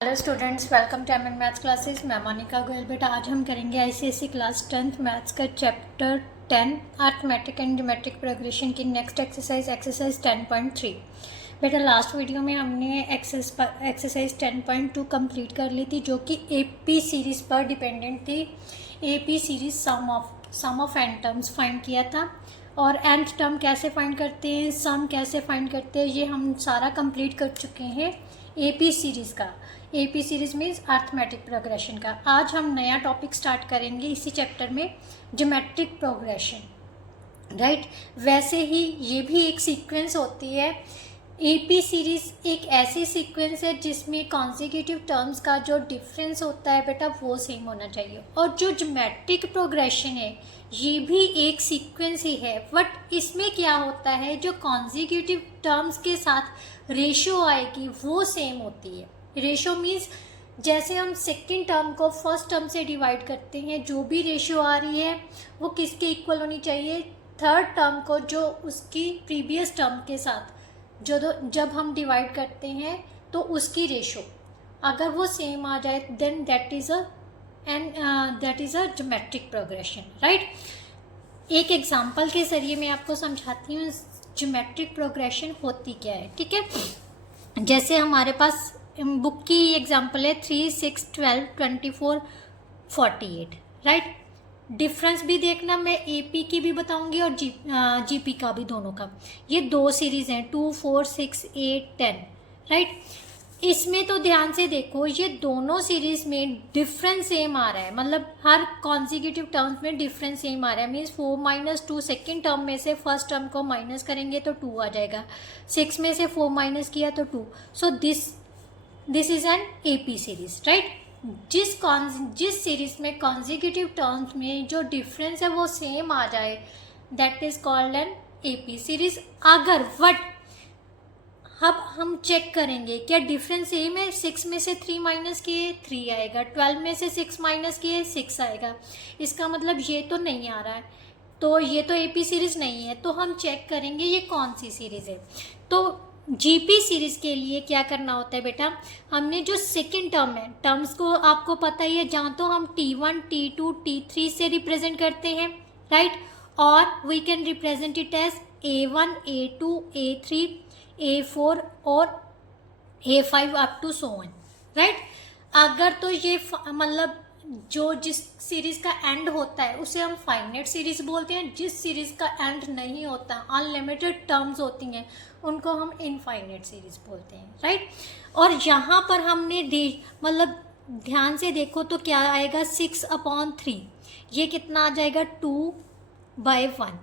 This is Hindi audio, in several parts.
Hello students, welcome to MN maths classes. मैं मोनिका गोयल। बेटा आज हम करेंगे आईसीएसई क्लास 10th मैथ्स का chapter 10 arithmetic and geometric progression की नेक्स्ट एक्सरसाइज 10.3। बेटा लास्ट वीडियो में हमने एक्सरसाइज 10.2 कंप्लीट कर ली थी, जो कि एपी सीरीज़ पर डिपेंडेंट थी। AP series sum of n terms find किया था, और nth टर्म कैसे फाइंड करते हैं, सम कैसे फाइंड करते हैं, ये हम सारा कंप्लीट कर चुके हैं एपी सीरीज़ का। AP series means arithmetic progression का। आज हम नया टॉपिक स्टार्ट करेंगे इसी चैप्टर में, ज्योमेट्रिक प्रोग्रेशन। राइट, वैसे ही ये भी एक सीक्वेंस होती है। एपी सीरीज़ एक ऐसी सीक्वेंस है जिसमें कॉन्जिक्यूटिव टर्म्स का जो डिफरेंस होता है बेटा वो सेम होना चाहिए। और जो ज्योमेट्रिक प्रोग्रेशन है ये भी एक सीक्वेंस ही है, बट इसमें क्या होता है, जो कॉन्जिक्यूटिव टर्म्स के साथ रेशो आएगी वो सेम होती है। रेशो मीन्स जैसे हम सेकेंड टर्म को फर्स्ट टर्म से डिवाइड करते हैं, जो भी रेशो आ रही है वो किसके इक्वल होनी चाहिए, थर्ड टर्म को जो उसकी प्रीवियस टर्म के साथ जब हम डिवाइड करते हैं तो उसकी रेशो अगर वो सेम आ जाए then that is a geometric progression. Right, एक एग्जांपल के ज़रिए मैं आपको समझाती हूँ ज्योमेट्रिक प्रोग्रेशन होती क्या है। ठीक है, जैसे हमारे पास बुक की एग्जांपल है 3, 6, 12, 24, 48। राइट, डिफरेंस भी देखना, मैं एपी की भी बताऊंगी और जीपी का भी, दोनों का। ये दो सीरीज़ हैं 2, 4, 6, 8, 10। राइट, इसमें तो ध्यान से देखो, ये दोनों सीरीज़ में डिफरेंस सेम आ रहा है, मतलब हर कॉन्जिक्यूटिव टर्म्स में डिफरेंस सेम आ रहा है। मीन्स 4 - 2 सेकेंड टर्म में से फर्स्ट टर्म को माइनस करेंगे तो 2 आ जाएगा, 6 में से 4 माइनस किया तो 2। So this is an AP series. Right, जिस सीरीज़ में कॉन्जिक्यूटिव टर्म्स में जो डिफरेंस है वो सेम आ जाए that is called an AP series. अगर अब हम चेक करेंगे क्या डिफरेंस सेम है, 6 में से 3 माइनस किए 3 आएगा, 12 में से 6 माइनस किए 6 आएगा। इसका मतलब ये तो नहीं आ रहा है, तो ये तो एपी सीरीज़ नहीं है। तो हम चेक करेंगे ये कौन सी सीरीज़ है। तो जीपी सीरीज़ के लिए क्या करना होता है बेटा, हमने जो सेकेंड टर्म है, टर्म्स को आपको पता ही है, जहाँ तो हम T1, T2, T3 से रिप्रेजेंट करते हैं। राइट, और we can represent it as A1, A2, A3, A4 और A5 up to so on. Right, अगर तो ये मतलब जो जिस सीरीज़ का एंड होता है उसे हम फाइनाइट सीरीज़ बोलते हैं। जिस सीरीज़ का एंड नहीं होता, अनलिमिटेड टर्म्स होती हैं, उनको हम इनफाइनाइट सीरीज़ बोलते हैं। राइट, और यहाँ पर हमने मतलब ध्यान से देखो तो क्या आएगा, 6/3। ये कितना आ जाएगा, 2/1,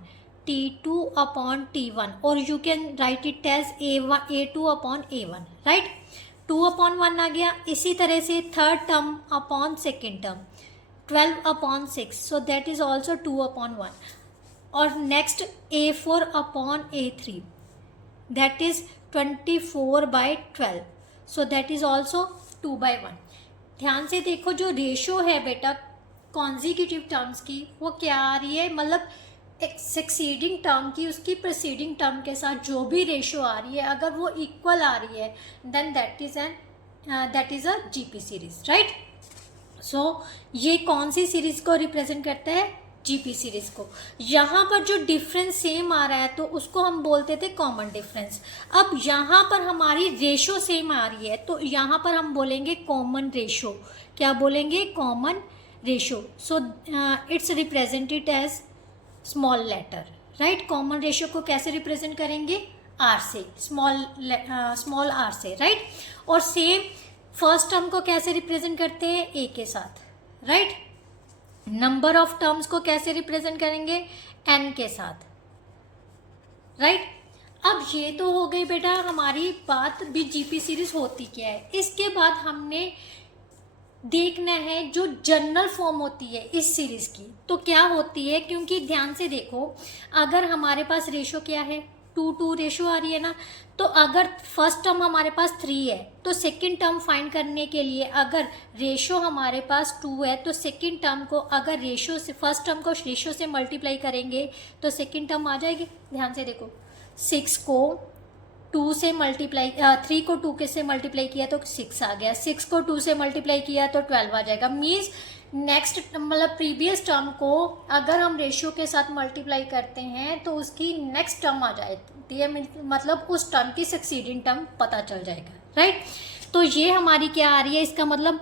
T2/T1, और you can write it as A2/A1। Right, 2/1 आ गया। इसी तरह से third term upon second term 12/6, so that is also 2/1। और next A4/A3, that is 24/12, so that is also 2/1। ध्यान से देखो, जो रेशो है बेटा कॉन्जिक्यूटिव टर्म्स की वो क्या आ रही है, मतलब सक्सीडिंग टर्म की उसकी प्रीसीडिंग टर्म के साथ जो भी रेशो आ रही है, अगर वो इक्वल आ रही है then that is a GP series. Right, so ये कौन सी सीरीज को रिप्रेजेंट करता है, जीपी सीरीज को। यहाँ पर जो डिफरेंस सेम आ रहा है तो उसको हम बोलते थे कॉमन डिफरेंस। अब यहाँ पर हमारी रेशो सेम आ रही है तो यहाँ पर हम बोलेंगे कॉमन रेशो। क्या बोलेंगे, common ratio. So it's represented as small letter. Right, common ratio को कैसे रिप्रेजेंट करेंगे, आर से, स्मॉल आर से। राइट, और सेम फर्स्ट टर्म को कैसे रिप्रेजेंट करते हैं, ए के साथ। राइट, नंबर ऑफ टर्म्स को कैसे रिप्रेजेंट करेंगे, एन के साथ। राइट, अब ये तो हो गई बेटा हमारी बात भी जीपी सीरीज होती क्या है। इसके बाद हमने देखना है जो जनरल फॉर्म होती है इस सीरीज़ की, तो क्या होती है, क्योंकि ध्यान से देखो, अगर हमारे पास रेशो क्या है, 2 रेशो आ रही है ना, तो अगर फर्स्ट टर्म हमारे पास 3 है तो सेकंड टर्म फाइंड करने के लिए अगर रेशो हमारे पास 2 है तो सेकंड टर्म को अगर रेशो से, फर्स्ट टर्म को रेशो से मल्टीप्लाई करेंगे तो सेकंड टर्म आ जाएगी। ध्यान से देखो, 6 को 2 से मल्टीप्लाई 3 को 2 के से मल्टीप्लाई किया तो 6 आ गया, 6 को 2 से मल्टीप्लाई किया तो 12 आ जाएगा। मीन्स नेक्स्ट मतलब प्रीवियस टर्म को अगर हम रेशियो के साथ मल्टीप्लाई करते हैं तो उसकी नेक्स्ट टर्म आ जाती है, मतलब उस टर्म की सक्सीडिंग टर्म पता चल जाएगा, राइट। तो ये हमारी क्या आ रही है, इसका मतलब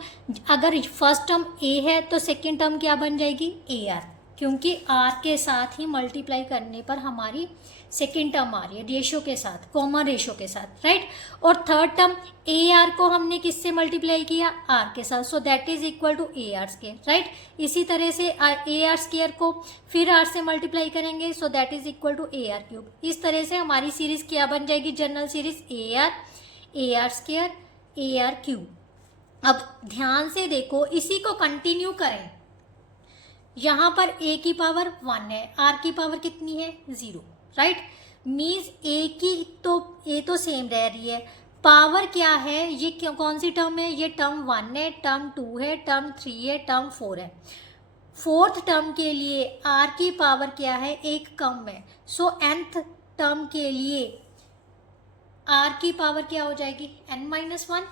अगर फर्स्ट टर्म ए है तो सेकेंड टर्म क्या बन जाएगी, ए आर, क्योंकि आर के साथ ही मल्टीप्लाई करने पर हमारी सेकेंड टर्म आ रही है रेशियो के साथ, कॉमन रेशियो के साथ, राइट। और थर्ड टर्म ए आर को हमने किससे मल्टीप्लाई किया, आर के साथ, so that is equal to A R square, right. इसी तरह से ए आर स्क्वायर को फिर आर से मल्टीप्लाई करेंगे, so that is equal to A R cube. इस तरह से हमारी सीरीज क्या बन जाएगी, general series A R square, A R cube. अब ध्यान से देखो, इसी को कंटिन्यू करें, यहाँ पर a की पावर 1 है, r की पावर कितनी है 0, राइट। मीन्स a तो सेम रह रही है, पावर क्या है, ये कौन सी टर्म है, ये टर्म 1 है, टर्म 2 है, टर्म 3 है, टर्म 4 है। फोर्थ टर्म के लिए r की पावर क्या है, एक कम है, सो nth टर्म के लिए r की पावर क्या हो जाएगी, n-1,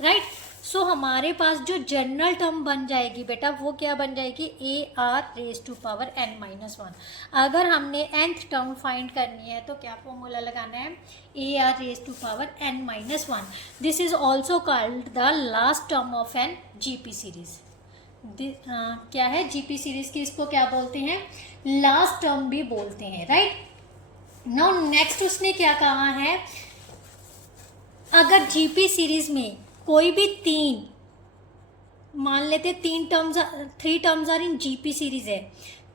राइट। सो हमारे पास जो जनरल टर्म बन जाएगी बेटा वो क्या बन जाएगी, A R raise to power n-1। अगर हमने nth टर्म फाइंड करनी है तो क्या फॉर्मूला लगाना है, A R raise to power n-1। This is also called the last term of an GP series. क्या है, जीपी सीरीज की इसको क्या बोलते हैं, लास्ट टर्म भी बोलते हैं, राइट। नाउ नेक्स्ट उसने क्या कहा है, अगर जीपी सीरीज में कोई भी तीन, मान लेते 3 terms are in GP series है,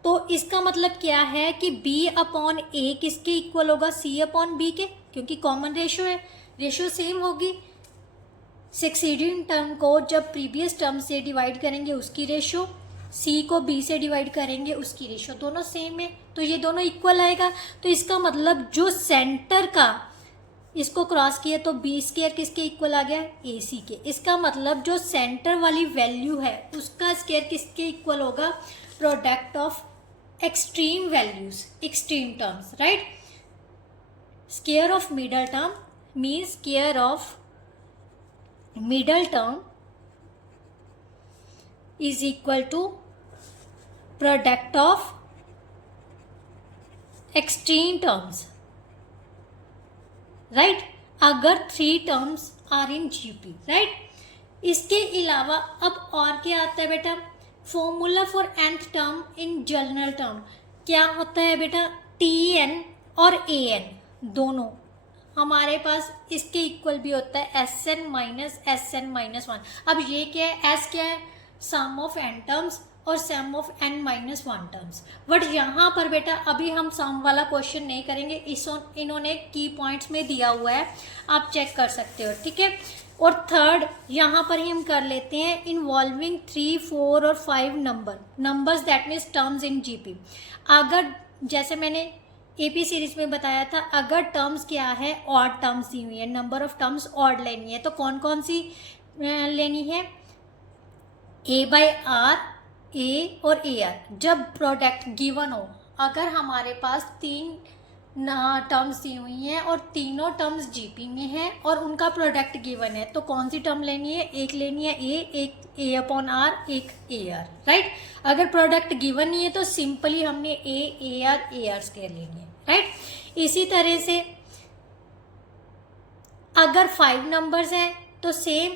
तो इसका मतलब क्या है कि b अपॉन ए किसके इक्वल होगा, c अपॉन b के, क्योंकि कॉमन रेशियो है, रेशियो सेम होगी। सक्सीडिंग टर्म को जब प्रीवियस टर्म से डिवाइड करेंगे उसकी रेशियो, c को b से डिवाइड करेंगे उसकी रेशियो, दोनों सेम है, तो ये दोनों इक्वल आएगा। तो इसका मतलब जो सेंटर का इसको क्रॉस किया तो बी स्क्वायर किसके इक्वल आ गया, ए सी के। इसका मतलब जो सेंटर वाली वैल्यू है उसका स्क्वायर किसके इक्वल होगा, product of extreme values, extreme terms, right. Square of middle term means square of middle term is equal to product of extreme terms, right. अगर 3 terms are in GP, right. इसके अलावा अब और क्या आता है बेटा, formula for nth term in general term क्या होता है बेटा, tn और an दोनों हमारे पास इसके इक्वल भी होता है sn-1। अब ये क्या है, s क्या है, सम ऑफ n टर्म्स और सम ऑफ n-1 टर्म्स। बट यहाँ पर बेटा अभी हम सम वाला क्वेश्चन नहीं करेंगे, इन्होंने की पॉइंट्स में दिया हुआ है, आप चेक कर सकते हो, ठीक है। और थर्ड यहाँ पर ही हम कर लेते हैं, इन्वॉल्विंग 3, 4 और 5 numbers that means terms in GP. अगर जैसे मैंने एपी सीरीज में बताया था, अगर टर्म्स क्या है, ऑड टर्म्स दी हुई है, नंबर ऑफ टर्म्स ऑड लेनी है, तो कौन कौन सी लेनी है, ए बाई आर, ए और ए आर। जब प्रोडक्ट गिवन हो, अगर हमारे पास 3 टर्म्स दी हुई हैं और तीनों टर्म्स जीपी में हैं और उनका प्रोडक्ट गिवन है, तो कौन सी टर्म लेनी है, एक लेनी है ए, एक ए अपॉन आर, एक ए आर, राइट। अगर प्रोडक्ट गिवन नहीं है तो सिंपली हमने ए आर स्क्वायर लेनी है, राइट। इसी तरह से अगर 5 नंबर्स हैं तो सेम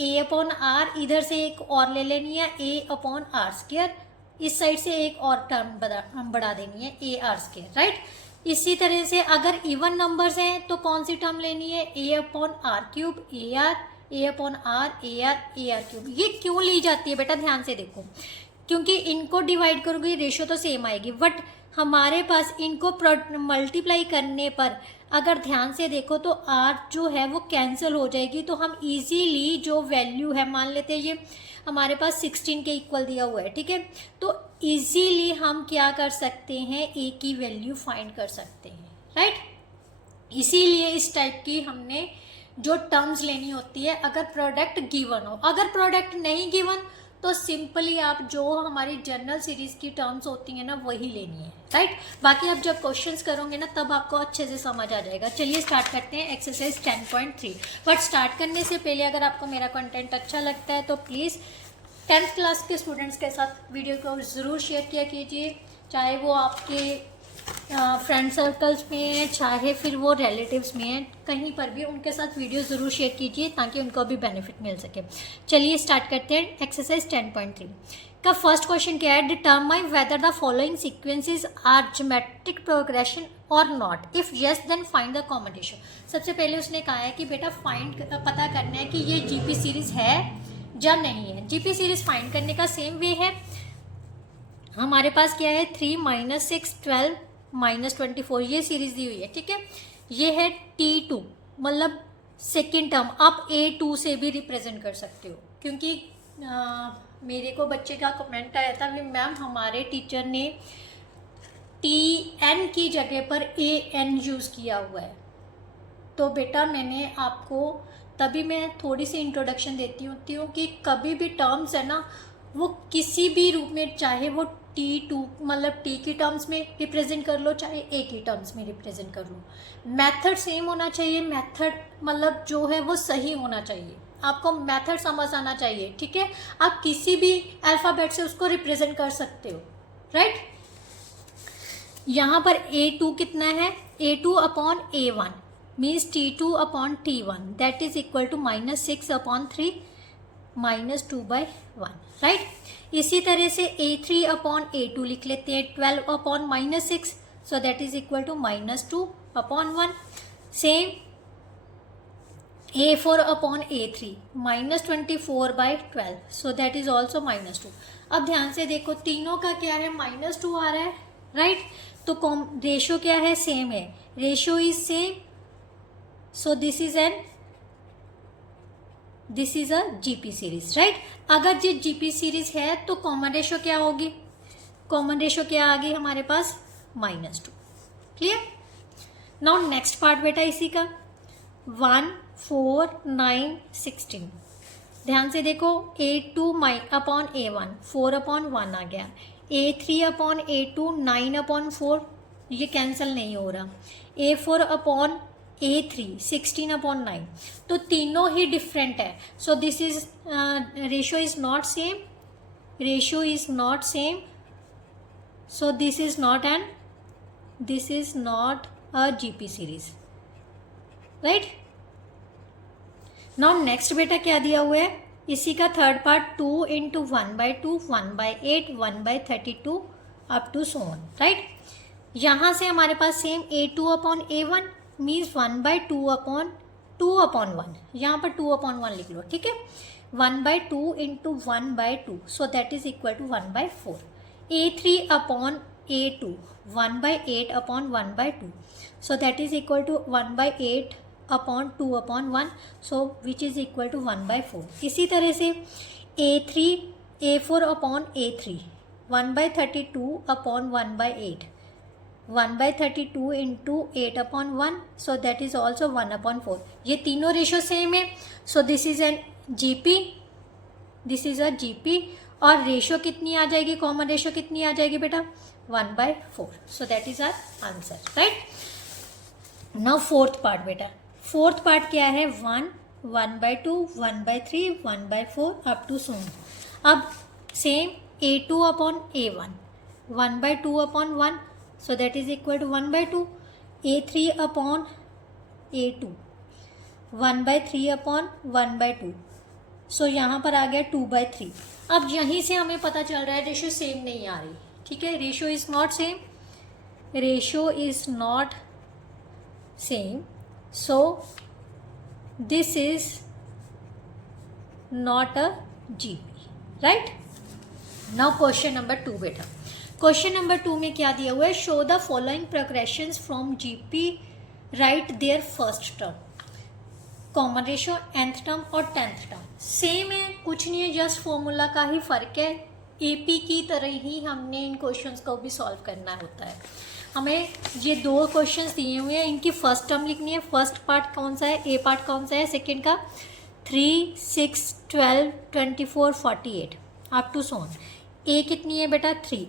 ए अपॉन आर, इधर से एक और ले लेनी है ए अपॉन आर स्क्वायर, इस साइड से एक और टर्म बढ़ा देनी है ए आर स्क्वायर, राइट। इसी तरह से अगर इवन नंबर्स हैं तो कौन सी टर्म लेनी है, A upon R cube, A upon R, A R cube. ये क्यों ली जाती है बेटा, ध्यान से देखो, क्योंकि इनको डिवाइड करोगे रेशियो तो सेम आएगी, बट हमारे पास इनको मल्टीप्लाई करने पर अगर ध्यान से देखो तो r जो है वो कैंसिल हो जाएगी, तो हम इजीली जो वैल्यू है, मान लेते हैं ये हमारे पास 16 के इक्वल दिया हुआ है, ठीक है, तो इजीली हम क्या कर सकते हैं, a की वैल्यू फाइंड कर सकते हैं, राइट। इसीलिए इस टाइप की हमने जो टर्म्स लेनी होती है, अगर प्रोडक्ट गिवन हो। अगर प्रोडक्ट नहीं गिवन तो सिंपली आप जो हमारी जनरल सीरीज़ की टर्म्स होती हैं ना वही लेनी है, राइट। बाकी आप जब क्वेश्चंस करोगे ना तब आपको अच्छे से समझ आ जाएगा। चलिए स्टार्ट करते हैं एक्सरसाइज 10.3। बट स्टार्ट करने से पहले अगर आपको मेरा कंटेंट अच्छा लगता है तो प्लीज़ 10th क्लास के स्टूडेंट्स के साथ वीडियो को ज़रूर शेयर किया कीजिए, चाहे वो आपके फ्रेंड सर्कल्स में है, चाहे फिर वो रिलेटिव्स में है, कहीं पर भी उनके साथ वीडियो ज़रूर शेयर कीजिए ताकि उनको भी बेनिफिट मिल सके। चलिए स्टार्ट करते हैं एक्सरसाइज 10.3 का। फर्स्ट क्वेश्चन क्या है, determine whether the following sequences are geometric progression और not, if yes then find the common ratio. सबसे पहले उसने कहा है कि बेटा पता करना है कि ये जीपी सीरीज़ है या नहीं है। जीपी सीरीज़ फाइंड करने का सेम वे है, हमारे पास क्या है 3 - 6 12 -24 ये सीरीज दी हुई है, ठीक है। ये है T2 मतलब सेकेंड टर्म, आप A2 से भी रिप्रेजेंट कर सकते हो, क्योंकि मेरे को बच्चे का कमेंट आया था कि मैम हमारे टीचर ने TN की जगह पर AN यूज़ किया हुआ है। तो बेटा मैंने आपको तभी मैं थोड़ी सी इंट्रोडक्शन देती हूँ कि कभी भी टर्म्स है ना वो किसी भी रूप में, चाहे वो T2 मतलब T की टर्म्स में रिप्रेजेंट कर लो, चाहे A की टर्म्स में रिप्रेजेंट कर लो, मेथड सेम होना चाहिए। मेथड मतलब जो है वो सही होना चाहिए, आपको मेथड समझ आना चाहिए, ठीक है। आप किसी भी अल्फ़ाबेट से उसको रिप्रेजेंट कर सकते हो, राइट। यहाँ पर A2 कितना है, A2 upon A1 means T2 upon T1 that is equal to -6 upon 3 -2/1, right. इसी तरह से A3 अपॉन A2 लिख लेते हैं, 12 upon -6 so that is equal to -2 upon 1। Same A4 upon A3 -24/12 so that is also -2। अब ध्यान से देखो तीनों का क्या है, -2 आ रहा है, राइट। तो रेशो क्या है, सेम है, ratio is same, so this is a GP series, right. अगर ये जीपी सीरीज है तो कॉमन रेशो क्या होगी, कॉमन रेशो क्या आ गई हमारे पास -2, क्लियर। नाउ नेक्स्ट पार्ट बेटा इसी का 1 4 9 16। ध्यान से देखो A2 अपॉन A1 4 अपॉन 1 आ गया, A3 अपॉन A2 9 अपॉन 4 ये कैंसिल नहीं हो रहा, A4 अपॉन A3 16 अपॉन 9, तो तीनों ही डिफरेंट है। So this is ratio is not same, ratio is not same, so this is not a GP series, right. Now next बेटा क्या दिया हुआ है, इसी का third part 2 × 1/2 1/8 1/32 up to so on, right. यहाँ से हमारे पास same A2 upon A1 means 1/2 upon 2 upon 1, यहाँ पर 2 अपॉन 1 लिख लो, ठीक है। 1/2 × 1/2 so that is equal to 1/4। A3 upon A2 1/8 upon 1/2 so that is equal to 1/8 upon 2 upon 1 so which is equal to 1/4। इसी तरह से A4 upon A3 1/32 upon 1/8 1/32 into 8 upon 1 so that is also 1/4। ये तीनों रेशो सेम है, so this is an GP, this is a GP. और रेशो कितनी आ जाएगी, कॉमन रेशो कितनी आ जाएगी बेटा 1/4, so that is our answer, right. Now fourth part बेटा, फोर्थ पार्ट क्या है 1 1/2 1/3 1/4 अप टू सो ऑन। अब same A2 upon A1 1/2 upon 1 so that is equal to 1/2, A3 upon A2 1/3 upon 1/2 सो यहाँ पर आ गया 2/3। अब यहीं से हमें पता चल रहा है रेशो सेम नहीं आ रही, ठीक है, ratio is not same, ratio is not same, so this is not a GP, right. Now question number 2 बेटा, क्वेश्चन नंबर 2 में क्या दिया हुआ है, show the following progressions from GP, write their first term, common ratio, nth term और 10th टर्म। सेम है, कुछ नहीं है, जस्ट फॉर्मूला का ही फ़र्क है। एपी की तरह ही हमने इन क्वेश्चंस को भी सॉल्व करना होता है। हमें ये 2 क्वेश्चंस दिए हुए हैं, इनकी फर्स्ट टर्म लिखनी है। फर्स्ट पार्ट कौन सा है, ए पार्ट कौन सा है, सेकेंड का 3 6 12 24 48, अप टू सोन। ए कितनी है बेटा 3,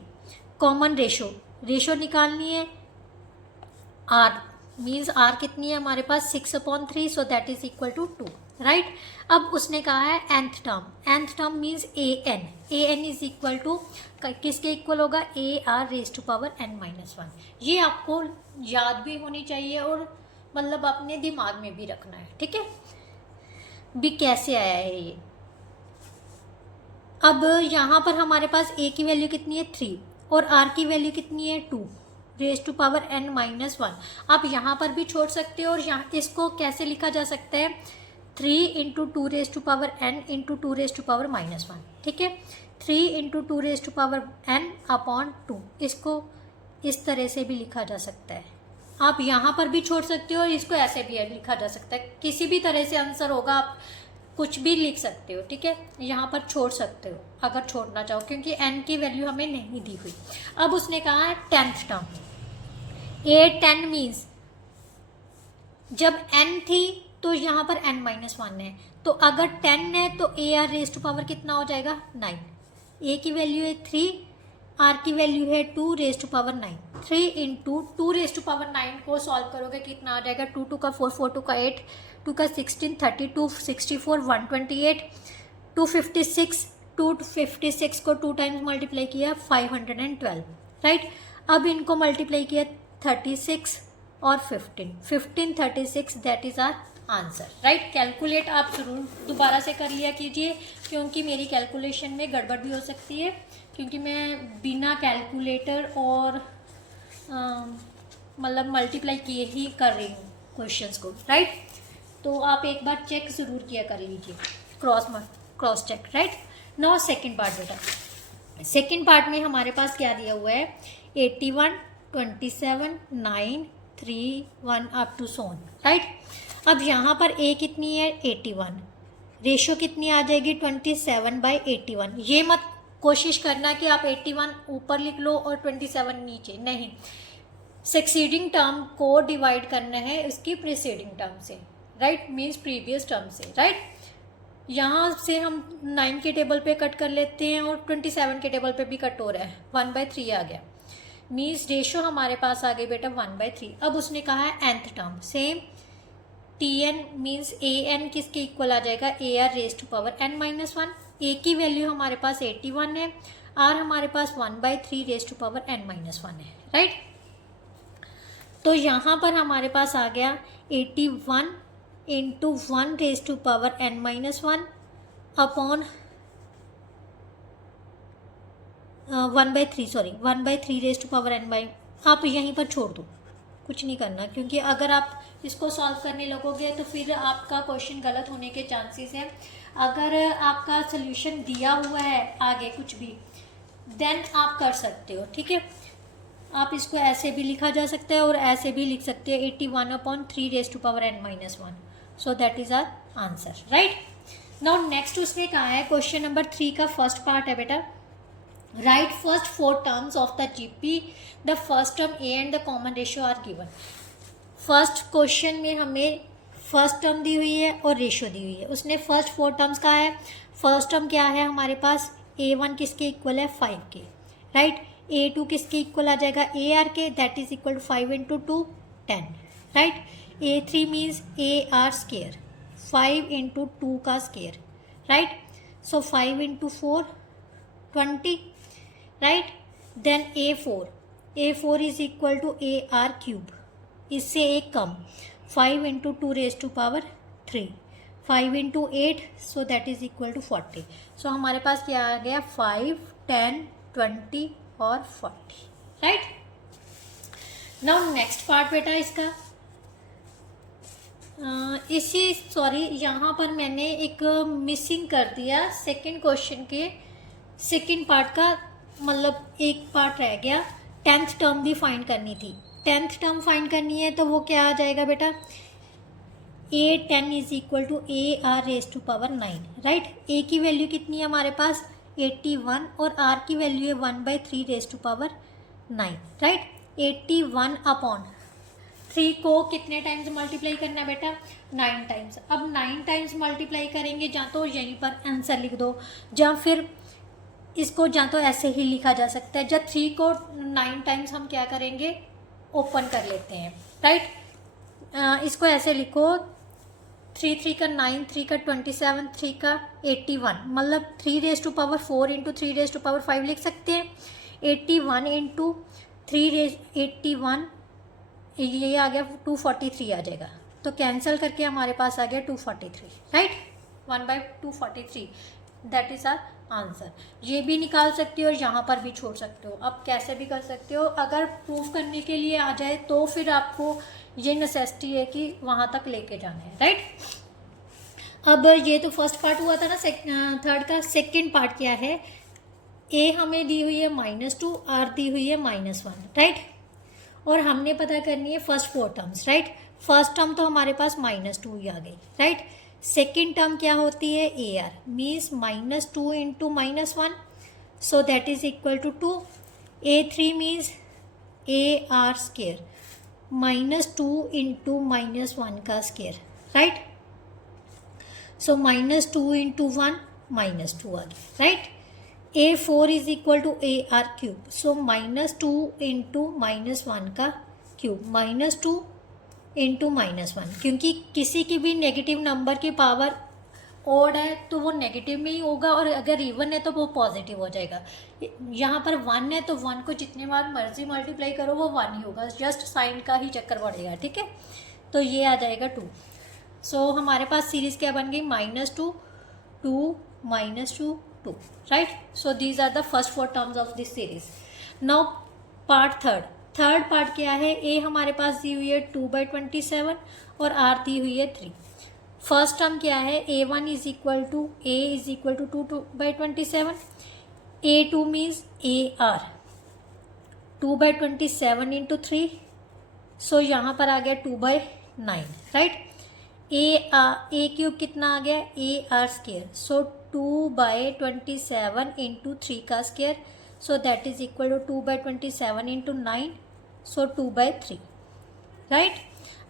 कॉमन रेशो निकालनी है। आर मीन्स आर कितनी है हमारे पास 6/3, so that is equal to 2, right. अब उसने कहा है nth term means an is equal to किसके इक्वल होगा, AR raise to power n-1। ये आपको याद भी होनी चाहिए और मतलब अपने दिमाग में भी रखना है, ठीक है। भी कैसे आया है ये, अब यहाँ पर हमारे पास a की वैल्यू कितनी है 3 और r की वैल्यू कितनी है 2 रेज टू पावर n-1। आप यहाँ पर भी छोड़ सकते हो और यहाँ इसको कैसे लिखा जा सकता है 3 into 2 raise to power n into 2 raise to power -1, ठीक है। 3 into 2 raise to power n/2, इसको इस तरह से भी लिखा जा सकता है। आप यहाँ पर भी छोड़ सकते हो और इसको ऐसे भी लिखा जा सकता है, किसी भी तरह से आंसर होगा, आप कुछ भी लिख सकते हो, ठीक है। यहाँ पर छोड़ सकते हो अगर छोड़ना चाहो, क्योंकि n की वैल्यू हमें नहीं दी हुई। अब उसने कहा है 10th टर्म, 10 मीन्स जब n थी तो यहाँ पर n-1 है, तो अगर 10 है तो AR रेज टू पावर कितना हो जाएगा 9। a की वैल्यू है 3, r की वैल्यू है 2 raise to power 9। 3 into 2 raise to power 9 को सॉल्व करोगे कितना आ जाएगा, 2 2 का 4, 4 2 का 8, 2 का 16, 32, 64, 128, 256, 256 को 2 टाइम्स मल्टीप्लाई किया 512, राइट। अब इनको मल्टीप्लाई किया 36 और 15, 36, that is our answer, right. Calculate आप जरूर दोबारा से कर लिया कीजिए, क्योंकि मेरी कैलकुलेशन में गड़बड़ भी हो सकती है, क्योंकि मैं बिना कैलकुलेटर और मतलब मल्टीप्लाई किए ही कर रही हूँ क्वेश्चंस को, राइट। तो आप एक बार चेक ज़रूर किया कर लीजिए, cross check, right. Now second part बेटा, सेकंड पार्ट में हमारे पास क्या दिया हुआ है 81, 27, 9, 3, 1 अप टू सोन, राइट। अब यहाँ पर a कितनी है 81, रेशो कितनी आ जाएगी 27/81। ये मत कोशिश करना कि आप 81 ऊपर लिख लो और 27 नीचे, नहीं, सक्सीडिंग टर्म को डिवाइड करना है उसकी प्रीसीडिंग टर्म से, राइट, मीन्स प्रीवियस टर्म से, राइट। यहाँ से हम 9 के टेबल पे कट कर लेते हैं और 27 के टेबल पे भी कट हो रहा है, 1/3 आ गया, मीन्स रेशो हमारे पास आ गई बेटा 1/3। अब उसने कहा है nth term, same Tn means an किसके इक्वल आ जाएगा, AR raise to power n-1। a की वैल्यू हमारे पास 81 है, r हमारे पास 1/3 रेज टू पावर n-1 है, राइट। तो यहाँ पर हमारे पास आ गया 81 into 1 raise to power n-1 upon 1/3 raise to power n। आप यहीं पर छोड़ दो, कुछ नहीं करना, क्योंकि अगर आप इसको सॉल्व करने लगोगे तो फिर आपका क्वेश्चन गलत होने के चांसेस हैं। अगर आपका सोल्यूशन दिया हुआ है आगे कुछ भी, देन आप कर सकते हो, ठीक है। आप इसको ऐसे भी लिखा जा सकता है और ऐसे भी लिख सकते हैं 81/3 raise to power n-1, so that is our answer, right. Now next उसने कहा है क्वेश्चन नंबर 3 का फर्स्ट पार्ट है बेटा, write first 4 terms of the GP, the first term a and the common ratio are given. First question में हमें फर्स्ट टर्म दी हुई है और रेशियो दी हुई है, उसने फर्स्ट 4 टर्म्स कहा है। फर्स्ट टर्म क्या है हमारे पास, a1 किसके इक्वल है 5 के, राइट। a2 किसके इक्वल आ जाएगा AR के, that is equal to 5 into 2 10, right. a3 means AR square 5 into 2 का square, right. So 5 into 4 20, right. Then a4 is equal to AR cube, इससे एक कम 5 into 2 raise to power 3, 5 into 8, so that is equal to 40। So हमारे पास क्या आ गया 5, 10, 20 और 40, राइट। नाउ नेक्स्ट पार्ट बेटा इसका यहाँ पर मैंने एक मिसिंग कर दिया सेकंड क्वेश्चन के सेकंड पार्ट का, मतलब एक पार्ट रह गया, 10th टर्म भी फाइंड करनी थी। 10th टर्म फाइंड करनी है तो वो क्या आ जाएगा बेटा, A10 is equal to AR raise to power 9, right. A की वैल्यू कितनी है हमारे पास 81 और R की वैल्यू है 1/3 raise to power 9, right. 81 upon 3 को कितने टाइम्स मल्टीप्लाई करना है बेटा 9 टाइम्स। अब 9 टाइम्स मल्टीप्लाई करेंगे, या तो यहीं पर आंसर लिख दो, या फिर इसको या तो ऐसे ही लिखा जा सकता है, जब 3 को 9 टाइम्स हम क्या करेंगे, ओपन कर लेते हैं, राइट। इसको ऐसे लिखो, 3 3 का 9, 3 का 27, 3 का 81, मतलब 3⁴ इंटू 3⁵ लिख सकते हैं। 81 इंटू 381, ये आ गया 243 आ जाएगा, तो कैंसिल करके हमारे पास आ गया 243, right. 1/243, that is our answer. ये भी निकाल सकते हो और यहाँ पर भी छोड़ सकते हो, आप कैसे भी कर सकते हो। अगर प्रूफ करने के लिए आ जाए तो फिर आपको ये नेसेसिटी है कि वहाँ तक लेके जाना है, राइट। अब ये तो फर्स्ट पार्ट हुआ था ना, थर्ड का सेकंड पार्ट क्या है, ए हमें दी हुई है -2, आर दी हुई है -1, राइट। और हमने पता करनी है first 4 terms, right. First term तो हमारे पास -2 ही आ गई, राइट। सेकेंड टर्म क्या होती है, A R, means -2 into -1, so that is equal to 2। A3 means A R square, -2 into -1 का स्केयर, राइट। सो -2 इंटू 1 -2 आ गया, right. A4 is equal to A R cube, so -2 into -1 का क्यूब, -2 इंटू -1, क्योंकि किसी की भी नेगेटिव नंबर की पावर ओड है तो वो नेगेटिव में ही होगा, और अगर इवन है तो वो पॉजिटिव हो जाएगा। यहाँ पर 1 है तो 1 को जितने बार मर्जी मल्टीप्लाई करो वो 1 ही होगा, जस्ट साइन का ही चक्कर पड़ेगा, ठीक है। तो ये आ जाएगा 2। सो हमारे पास सीरीज़ क्या बन गई, -2 2 -2 2, right. So these are the first 4 terms of this series. Now part third part क्या है, ए हमारे पास दी हुई है 2/27 और आर दी हुई है 3। फर्स्ट टर्म क्या है, A1 is equal to 2/27, A2 means A R 2/27 into 3, so यहाँ पर आ गया 2/9, राइट। ए क्यूब कितना आ गया, A R square, so 2/27 into 3 का square, so that is equal to 2/27 into 9, so 2/3, right.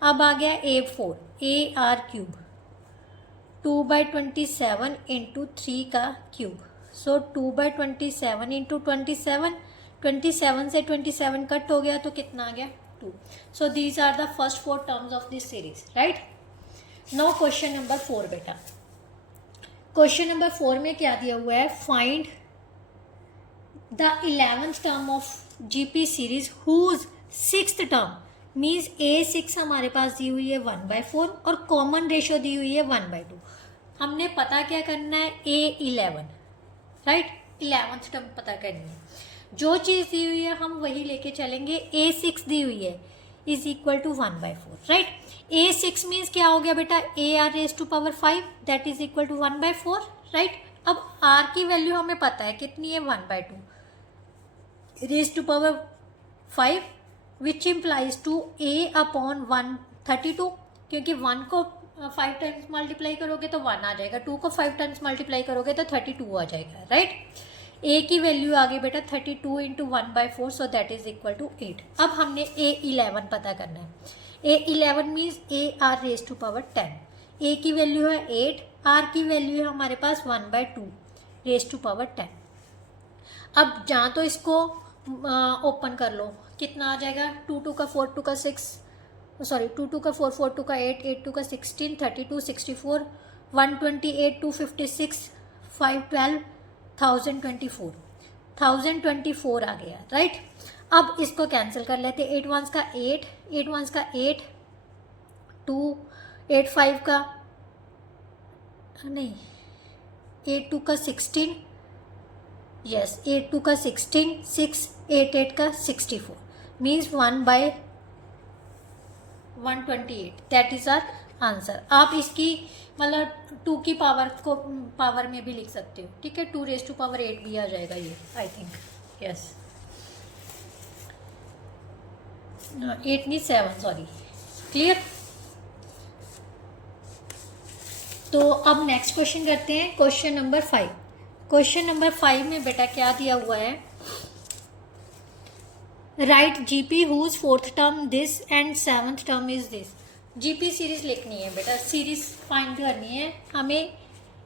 अब आ गया A4, ए आर क्यूब 2/27 इंटू 3 का क्यूब, सो 2/27 इंटू 27 से 27 कट हो गया तो कितना आ गया, 2। So these are the first 4 terms of this series, right. Now question number 4 बेटा, क्वेश्चन नंबर 4 में क्या दिया हुआ है, find the 11th term of GP series whose 6th term, means A6 हमारे पास दी हुई है 1/4 और कॉमन रेशो दी हुई है 1/2। हमने पता क्या करना है, A11, राइट, 11th टर्म पता करनी है। जो चीज़ दी हुई है हम वही लेके चलेंगे। A6 दी हुई है is equal to 1/4, right. A6 means क्या हो गया बेटा, AR⁵ that is equal to 1/4, right. अब R की वैल्यू हमें पता है कितनी है, 1/2 विच इम्प्लाइज टू A/132, क्योंकि 1 को 5 टाइम्स मल्टीप्लाई करोगे तो 1 आ जाएगा, 2 को 5 टाइम्स मल्टीप्लाई करोगे तो 32 आ जाएगा, राइट। A की वैल्यू आ गई बेटा 32 into 1/4, so that is equal to 8। अब हमने A11 पता करना है। A11 means AR⁵10। A की वैल्यू है 8, R की वैल्यू है हमारे पास 1/2⁵10। अब जहाँ तो इसको ओपन कर लो, कितना आ जाएगा, 2 2 का 4 2 का 6, सॉरी 2 2 का 4 4 2 का 8 8 2 का 16 32 64 128 256 512 1024 1024 आ गया, राइट। अब इसको कैंसिल कर लेते, 8 1 का 8 8 1 का 8 2 8 5 का नहीं 8 2 का 16, यस 8 2 का 16 6 8 8 का 64, means 1/128, that is our answer. आप इसकी मतलब 2 की पावर को पावर में भी लिख सकते हो, ठीक है, 2⁸8 भी आ जाएगा ये, आई थिंक, यस 8 नहीं 7, सॉरी, क्लियर। तो अब नेक्स्ट क्वेश्चन करते हैं, क्वेश्चन नंबर 5। क्वेश्चन नंबर 5 में बेटा क्या दिया हुआ है, right GP whose 4th term this and 7th term is this. GP series लिखनी है बेटा, सीरीज फाइंड करनी है हमें।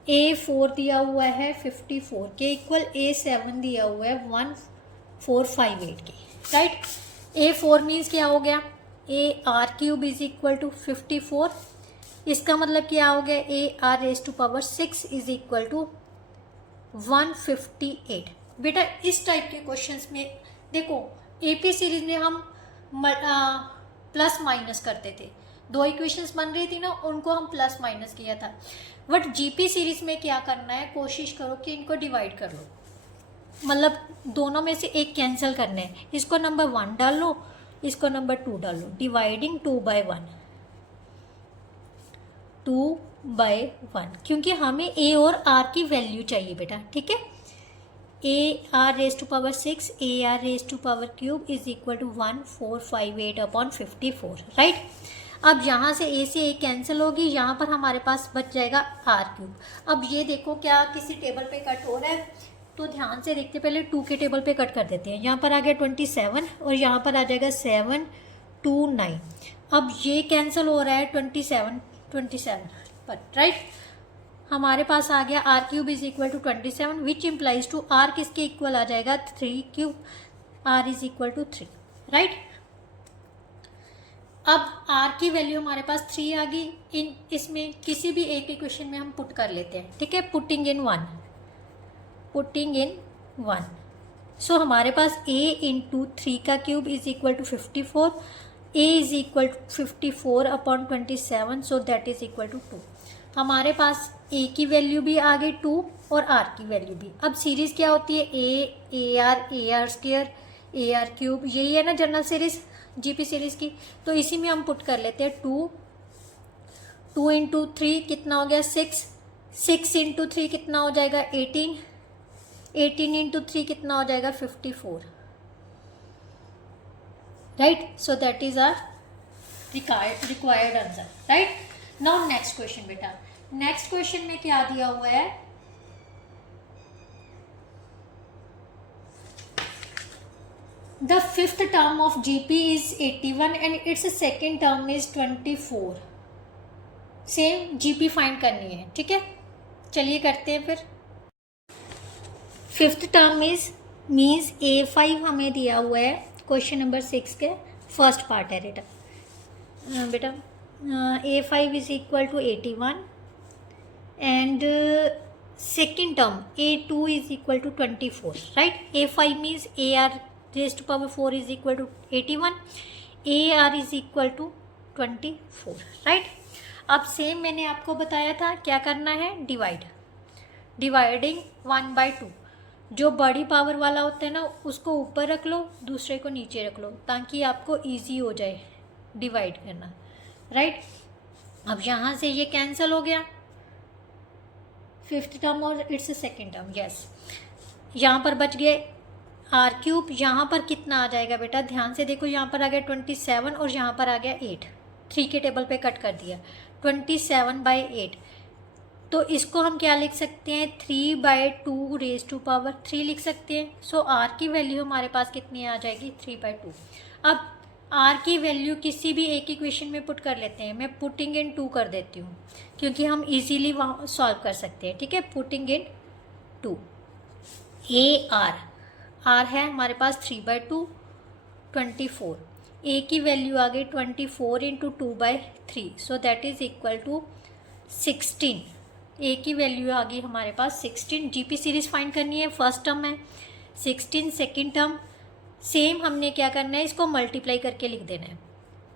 A4 दिया हुआ है 54 के इक्वल, A7 दिया हुआ है 1458 के, राइट। A4 मीन्स क्या हो गया, AR³ इज इक्वल टू 54, इसका मतलब क्या हो गया, AR⁻6 इज इक्वल टू 158। बेटा इस टाइप के क्वेश्चंस में देखो, AP सीरीज में हम प्लस माइनस करते थे, दो इक्वेशंस बन रही थी ना, उनको हम प्लस माइनस किया था। बट GP सीरीज में क्या करना है, कोशिश करो कि इनको डिवाइड कर लो, मतलब दोनों में से एक कैंसिल करना है। इसको नंबर 1 डाल लो, इसको नंबर 2 डाल लो, डिवाइडिंग 2/1, 2/1, क्योंकि हमें A और R की वैल्यू चाहिए बेटा, ठीक है। AR⁻6 AR⁻³ is equal to 1458/54, right. अब यहाँ से A से A कैंसिल होगी, यहाँ पर हमारे पास बच जाएगा R³। अब ये देखो क्या किसी टेबल पे कट हो रहा है, तो ध्यान से देखते, पहले 2 के टेबल पे कट कर देते हैं। यहाँ पर आ गया 27 और यहाँ पर आ जाएगा 7 2 9। अब ये कैंसिल हो रहा है 27 पर, राइट। हमारे पास आ गया R³ is equal to 27, which implies to R किसके इक्वल आ जाएगा, 3³ R is equal to 3, right. अब R की वैल्यू हमारे पास 3 आ गई। इसमें किसी भी एक इक्वेशन में हम पुट कर लेते हैं, ठीक है। पुटिंग इन 1, सो हमारे पास A इंटू 3 का cube is equal to 54, A is equal to 54/27, so that is equal to 2। हमारे पास A की वैल्यू भी आ गई 2 और R की वैल्यू भी। अब सीरीज क्या होती है, AR AR² AR³, यही है ना जनरल सीरीज GP सीरीज की। तो इसी में हम पुट कर लेते हैं 2 इंटू 3 कितना हो गया 6 इंटू 3 कितना हो जाएगा 18 इंटू 3 कितना हो जाएगा 54, right. So that is our required answer, right. Now next question बेटा, नेक्स्ट क्वेश्चन में क्या दिया हुआ है, the fifth term of GP is 81 and its second term is 24। Same GP find करनी है, ठीक है। चलिए करते हैं फिर। Fifth term is means A5 हमें दिया हुआ है क्वेश्चन नंबर 6 के फर्स्ट पार्ट है बेटा A5 is equal to 81 and second term A2 is equal to 24, right. A5 means AR⁻4 is equal to 81, AR is equal to 24, right. अब सेम मैंने आपको बताया था क्या करना है, डिवाइडिंग 1/2। जो बड़ी पावर वाला होता है ना, उसको ऊपर रख लो, दूसरे को नीचे रख लो, ताकि आपको इजी हो जाए डिवाइड करना, राइट। अब यहाँ से ये कैंसिल हो गया, फिफ्थ टर्म और इट्स सेकेंड टर्म, यस। यहाँ पर बच गए R³, यहाँ पर कितना आ जाएगा बेटा, ध्यान से देखो, यहाँ पर आ गया 27 और यहाँ पर आ गया 8, 3 के टेबल पे कट कर दिया, 27/8। तो इसको हम क्या लिख सकते हैं, 3/2⁻³ लिख सकते हैं। सो R की वैल्यू हमारे पास कितनी आ जाएगी, 3/2। अब R की वैल्यू किसी भी एक इक्वेशन में पुट कर लेते हैं, मैं पुटिंग इन 2 कर देती हूँ, क्योंकि हम इजीली वहाँ सॉल्व कर सकते हैं, ठीक है। पुटिंग इन 2, R है हमारे पास 3/2, 24। A की वैल्यू आ गई 24 into 2/3, so that is equal to 16। A की वैल्यू आ गई हमारे पास 16। GP सीरीज फाइंड करनी है, फर्स्ट टर्म है 16, सेकेंड टर्म सेम हमने क्या करना है, इसको मल्टीप्लाई करके लिख देना है,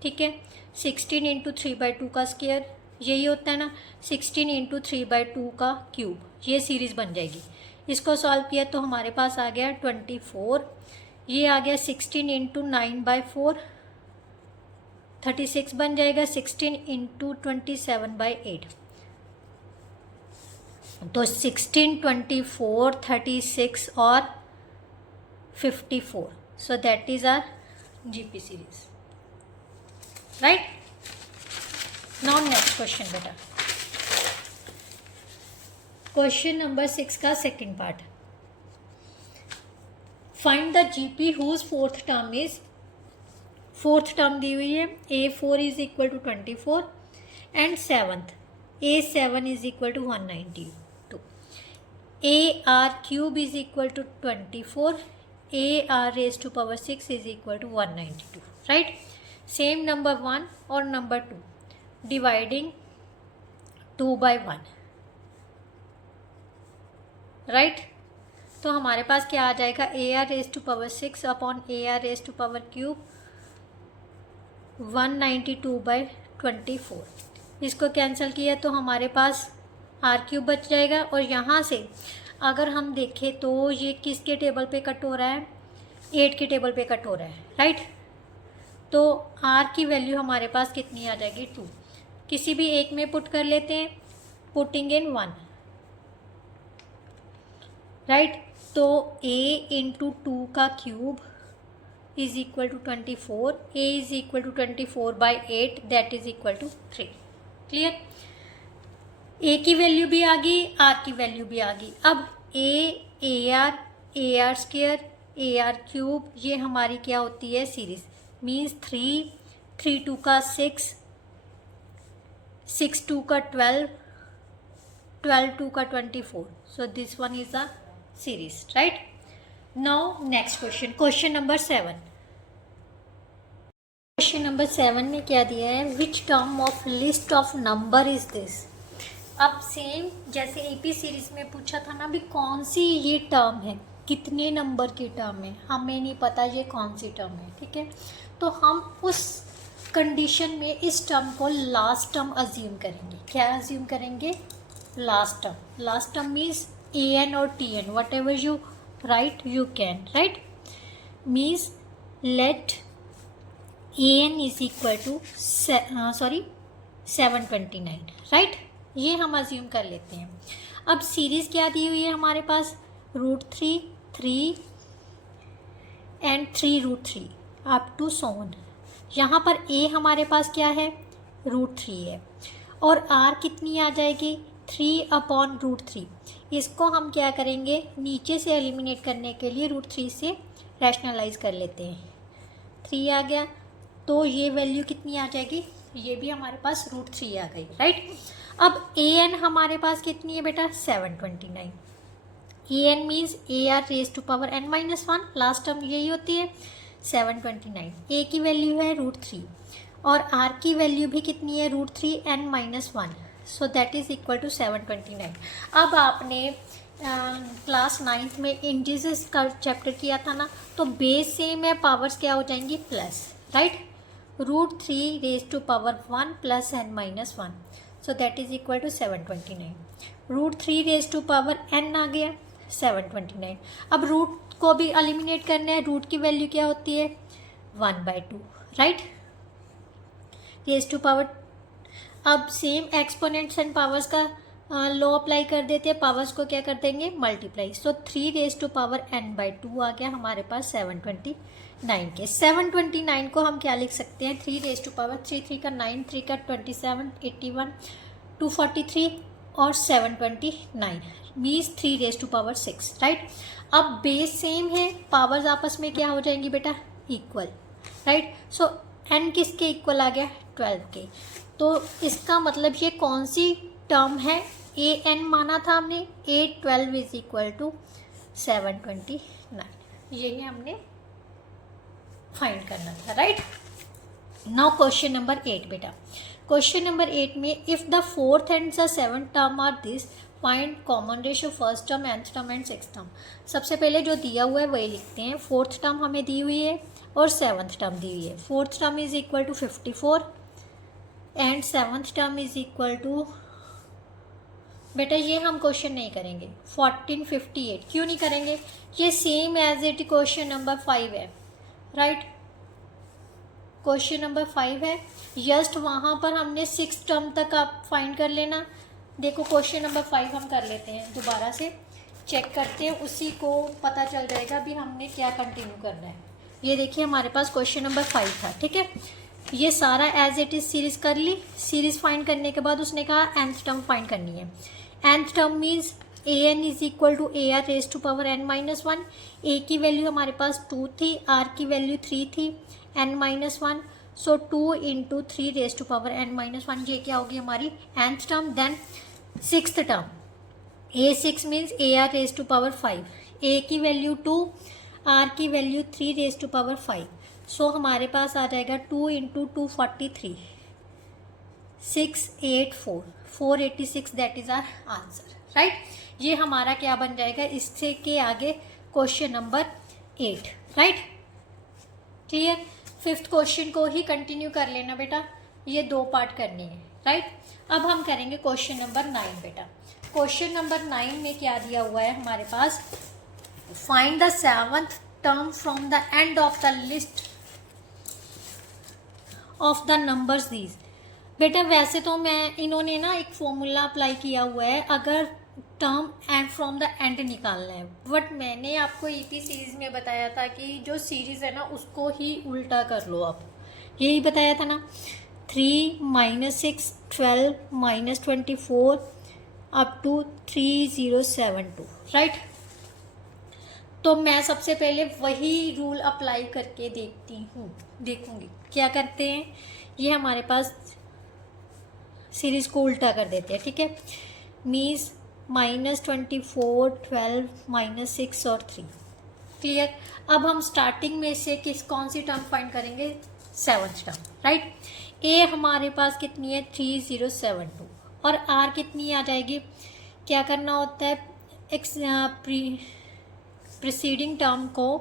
ठीक है। 16 इंटू 3/2 का स्क्वायर, यही होता है ना, 16 इंटू 3/2 का क्यूब, ये सीरीज बन जाएगी। इसको सॉल्व किया तो हमारे पास आ गया 24, ये आ गया 16 इंटू 9/4, 36 बन जाएगा, 16 इंटू 27/8। तो 16, 24, 36 और 54, so that is our GP series, right? Now next question बेटा, क्वेश्चन नंबर 6 का second part, find the GP whose fourth term is, fourth term दी हुई है A4 is equal to 24 and seventh A7 is equal to 190। A R cube is equal to 24, A R raise to power 6 is equal to 192, right. Same number 1 और नंबर 2 डिवाइडिंग 2 by 1, राइट. तो हमारे पास क्या आ जाएगा, A R raise to power 6 upon A R raise to power cube 192 by 24. इसको कैंसिल किया तो हमारे पास आर क्यूब बच जाएगा. और यहाँ से अगर हम देखें तो ये किसके टेबल पे कट हो रहा है, 8 के टेबल पे कट हो रहा है, राइट. तो आर की वैल्यू हमारे पास कितनी आ जाएगी, 2. किसी भी एक में पुट कर लेते हैं, पुटिंग इन 1, राइट. तो a इंटू 2 का cube is equal to 24, a is equal to 24 by 8 that is equal to 3. Clear. a की वैल्यू भी आ गई, r की वैल्यू भी आ गई. अब a R square, A R cube, ये हमारी क्या होती है, सीरीज. मीन्स 3 2 का 6 2 का 12 2 का 24. So this one is a series, right. Now next question, question number 7. Question number 7 में क्या दिया है, which term of list of number is this. अब सेम जैसे AP सीरीज में पूछा था ना, भी कौन सी ये टर्म है, कितने नंबर की टर्म है, हमें नहीं पता ये कौन सी टर्म है, ठीक है. तो हम उस कंडीशन में इस टर्म को लास्ट टर्म अज्यूम करेंगे. क्या अज्यूम करेंगे, last term. Last term means an or tn, whatever you write you can, right. Means let an is equal to 729, right. ये हम अज्यूम कर लेते हैं. अब सीरीज क्या दी हुई है हमारे पास, √3 3 and 3√3 up to so on. यहाँ पर a हमारे पास क्या है, √3 है, और r कितनी आ जाएगी, 3 अपॉन √3. इसको हम क्या करेंगे, नीचे से एलिमिनेट करने के लिए √3 से रैशनलाइज कर लेते हैं. 3 आ गया, तो ये वैल्यू कितनी आ जाएगी, ये भी हमारे पास √3 आ गई, राइट. अब an हमारे पास कितनी है बेटा, 729. an means A R raise to power n-1, last term यही होती है 729. a की वैल्यू है √3 और r की वैल्यू भी कितनी है, √3 n-1. So that is equal to 729. अब आपने क्लास 9th में इंटीजर्स का चैप्टर किया था ना, तो बेस सेम है, पावर्स क्या हो जाएंगी, plus, right. √3 raise to power 1 plus n-1. So that is equal to 729. √3 raise to power n आ गया, 729. अब रूट को भी एलिमिनेट करना है, रूट की वैल्यू क्या होती है, 1/2, राइट. रेज टू पावर, अब सेम एक्सपोनेंट्स एंड पावर्स का लॉ अप्लाई कर देते हैं, पावर्स को क्या कर देंगे, multiply. So 3 raise to power n/2 आ गया हमारे पास 729 के. 729 को हम क्या लिख सकते हैं, 3 रेज टू पावर 3 का 9, 3 का 27, 81, 243 और 729 means 3 raise to power 6, right. अब बेस सेम है, पावर्स आपस में क्या हो जाएंगी बेटा, इक्वल, राइट. सो n किसके इक्वल आ गया, 12 के. तो इसका मतलब ये कौन सी टर्म है, an माना था हमने, a12 इज इक्वल टू 729. यही हमने फाइंड करना था, राइट. नाउ क्वेश्चन नंबर 8 बेटा. क्वेश्चन नंबर 8 में if the 4th and the 7th term are this, find common ratio first term, nth term and 6th term. सबसे पहले जो दिया हुआ है वही लिखते हैं. 4th टर्म हमें दी हुई है और 7th टर्म दी हुई है. 4th term is equal to 54 and 7th term is equal to, बेटा ये हम क्वेश्चन नहीं करेंगे, 1458. क्यों नहीं करेंगे, ये same as it question number 5 है, राइट. क्वेश्चन नंबर 5 है, जस्ट वहाँ पर हमने 6th टर्म तक आप फाइंड कर लेना. देखो क्वेश्चन नंबर 5 हम कर लेते हैं, दोबारा से चेक करते हैं, उसी को पता चल जाएगा भी हमने क्या कंटिन्यू करना है. ये देखिए हमारे पास क्वेश्चन नंबर 5 था, ठीक है. ये सारा एज इट इज सीरीज कर ली. सीरीज फाइंड करने के बाद उसने कहा nth टर्म फाइंड करनी है. nth term means an is equal to A R raise to power n-1. a की वैल्यू हमारे पास 2 थी, r की वैल्यू 3 थी, n-1. So 2 into 3 raise to power n-1, ये क्या होगी हमारी nth term. Then 6th term, A6 means AR⁵5, A की वैल्यू 2, R की वैल्यू 3⁵5. सो हमारे पास आ जाएगा 2 × 2 43, 684, 486. That is our answer, right. ये हमारा क्या बन जाएगा, इससे के आगे question number 8, right. Clear. 5th question को ही कंटिन्यू कर लेना बेटा, ये 2 पार्ट करनी है, राइट. अब हम करेंगे क्वेश्चन नंबर 9 बेटा. क्वेश्चन नंबर 9 में क्या दिया हुआ है हमारे पास, find the 7th term from the end of the list of the numbers these. बेटा वैसे तो मैं इन्होंने ना एक फॉर्मूला अप्लाई किया हुआ है अगर term and from the and निकालना है, बट मैंने आपको ईपी सीरीज में बताया था कि जो सीरीज है ना उसको ही उल्टा कर लो. आप यही बताया था ना, 3 - 6 12 - 24 अप टू 3072, राइट. तो मैं सबसे पहले वही रूल अप्लाई करके देखूंगी क्या करते हैं. ये हमारे पास सीरीज को उल्टा कर देते हैं, ठीक है. मीन्स -24 12 -6 और 3. क्लियर. अब हम स्टार्टिंग में से कौन सी टर्म फाइंड करेंगे, 7th टर्म, राइट. ए हमारे पास कितनी है, 3072, और आर कितनी आ जाएगी. क्या करना होता है, प्रीसीडिंग टर्म को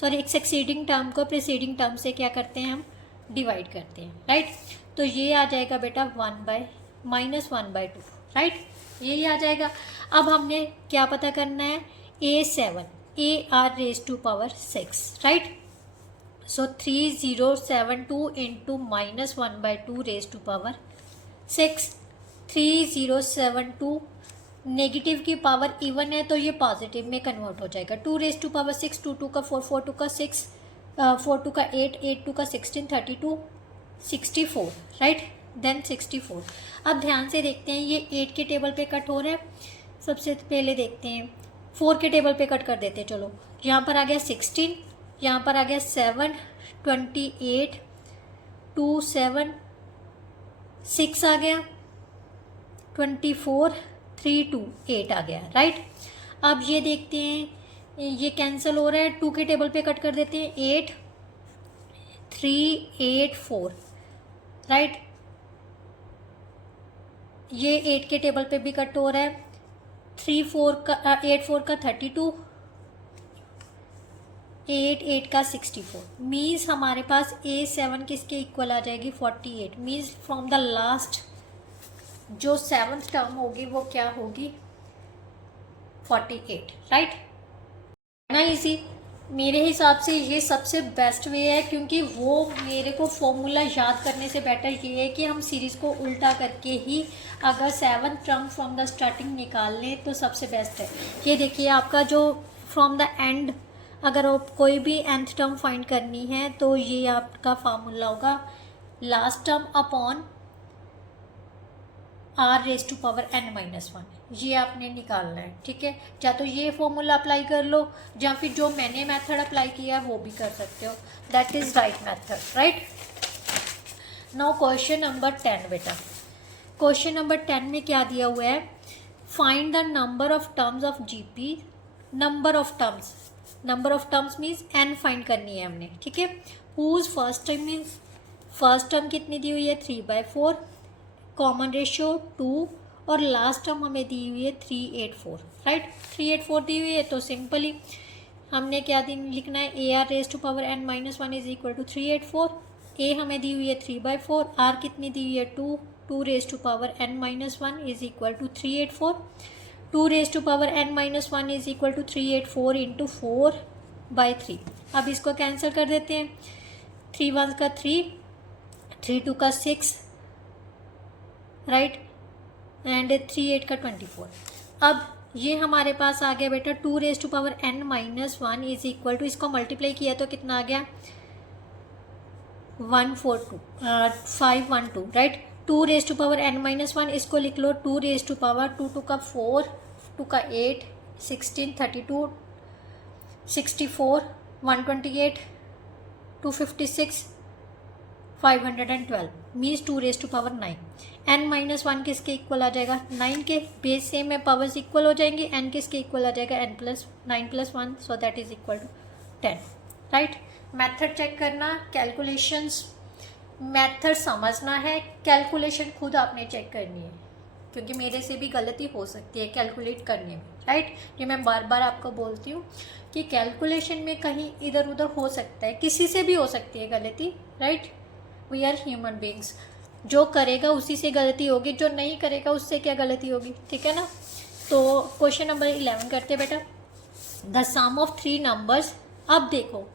सक्सीडिंग टर्म को प्रीसीडिंग टर्म से क्या करते हैं हम, डिवाइड करते हैं, राइट. तो ये आ जाएगा बेटा -1/2, राइट. यही आ जाएगा. अब हमने क्या पता करना है, A7 AR⁵6, राइट. सो 3072 इंटू -1/2⁵6. 3072 नेगेटिव की पावर इवन है तो ये पॉजिटिव में कन्वर्ट हो जाएगा. 2⁵6, 2 2 का 4, 4 2 का 6, 4 2 का 8, 8 2 का 16, 32 64, राइट. देन 64. अब ध्यान से देखते हैं, ये 8 के टेबल पे कट हो रहा है. सबसे पहले देखते हैं 4 के टेबल पे कट कर देते हैं. चलो, यहाँ पर आ गया 16, यहाँ पर आ गया 7, 28, 2 7, 6 आ गया, 24, 3 2 8 आ गया, राइट. अब ये देखते हैं, ये कैंसिल हो रहा है. 2 के टेबल पे कट कर देते हैं, 8 3 8 4, राइट. ये 8 के टेबल पे भी कट हो रहा है. 8 4 का 32, 8 8 का 64. मीन्स हमारे पास A7 किसके इक्वल आ जाएगी, 48. मीन्स फ्रॉम द लास्ट जो 7th टर्म होगी वो क्या होगी, 48, राइट. ना इजी. मेरे हिसाब से ये सबसे बेस्ट वे है, क्योंकि वो मेरे को फॉर्मूला याद करने से बेटर ये है कि हम सीरीज़ को उल्टा करके ही अगर 7th term from the starting निकाल लें तो सबसे बेस्ट है. ये देखिए आपका जो फ्रॉम द एंड, अगर आप कोई भी nth टर्म फाइंड करनी है तो ये आपका फार्मूला होगा लास्ट टर्म अपॉन R⁻n-1. ये आपने निकालना है, ठीक है. या तो ये फॉर्मूला अप्लाई कर लो, या फिर जो मैंने मेथड अप्लाई किया है वो भी कर सकते हो. That is right method, right. Now question number 10 बेटा. क्वेश्चन नंबर 10 में क्या दिया हुआ है, find the number of terms of GP. Number of terms means n find करनी है हमने, ठीक है. Whose first term means first term कितनी दी हुई है, 3/4, कॉमन रेशियो 2, और लास्ट टर्म हमें दी हुई है 384, राइट. 384 दी हुई है तो सिंपली हमने क्या लिखना है, AR⁻n-1 इज इक्वल टू 384. ए हमें दी हुई है 3/4, आर कितनी दी हुई है 2, 2⁻n-1 is equal to 384. 2⁻n-1 is equal to 384 इंटू 4/3. अब इसको कैंसिल कर देते हैं. 3 1 का 3, 3 2 का 6, राइट, एंड 3 8 का 24. अब ये हमारे पास आ गया बेटा 2⁻n-1 इज इक्वल टू, इसको मल्टीप्लाई किया तो कितना आ गया, 512, राइट. 2⁻n-1 इसको लिख लो 2 2 का 4, 2 का 8, 16, 32, 64, 128, 256, 512 means 2 raise to power 9। n minus 1 किसके इक्वल आ जाएगा, 9 के। बेस सेम है, पावर्स इक्वल हो जाएंगी। n किसके इक्वल आ जाएगा, n plus 9 plus 1, so that is equal to 10। Right, method check करना, कैलकुलेशंस मेथड समझना है, कैलकुलेशन खुद आपने चेक करनी है, क्योंकि मेरे से भी गलती हो सकती है कैलकुलेट करने में। राइट, ये मैं बार बार आपको बोलती हूँ कि कैलकुलेशन में कहीं इधर उधर हो सकता है, किसी से भी हो सकती है गलती। Right, we are human beings, जो करेगा उसी से गलती होगी, जो नहीं करेगा उससे क्या गलती होगी। ठीक है ना। तो क्वेश्चन नंबर 11 करते हैं बेटा, द सम ऑफ 3 नंबर्स। अब देखो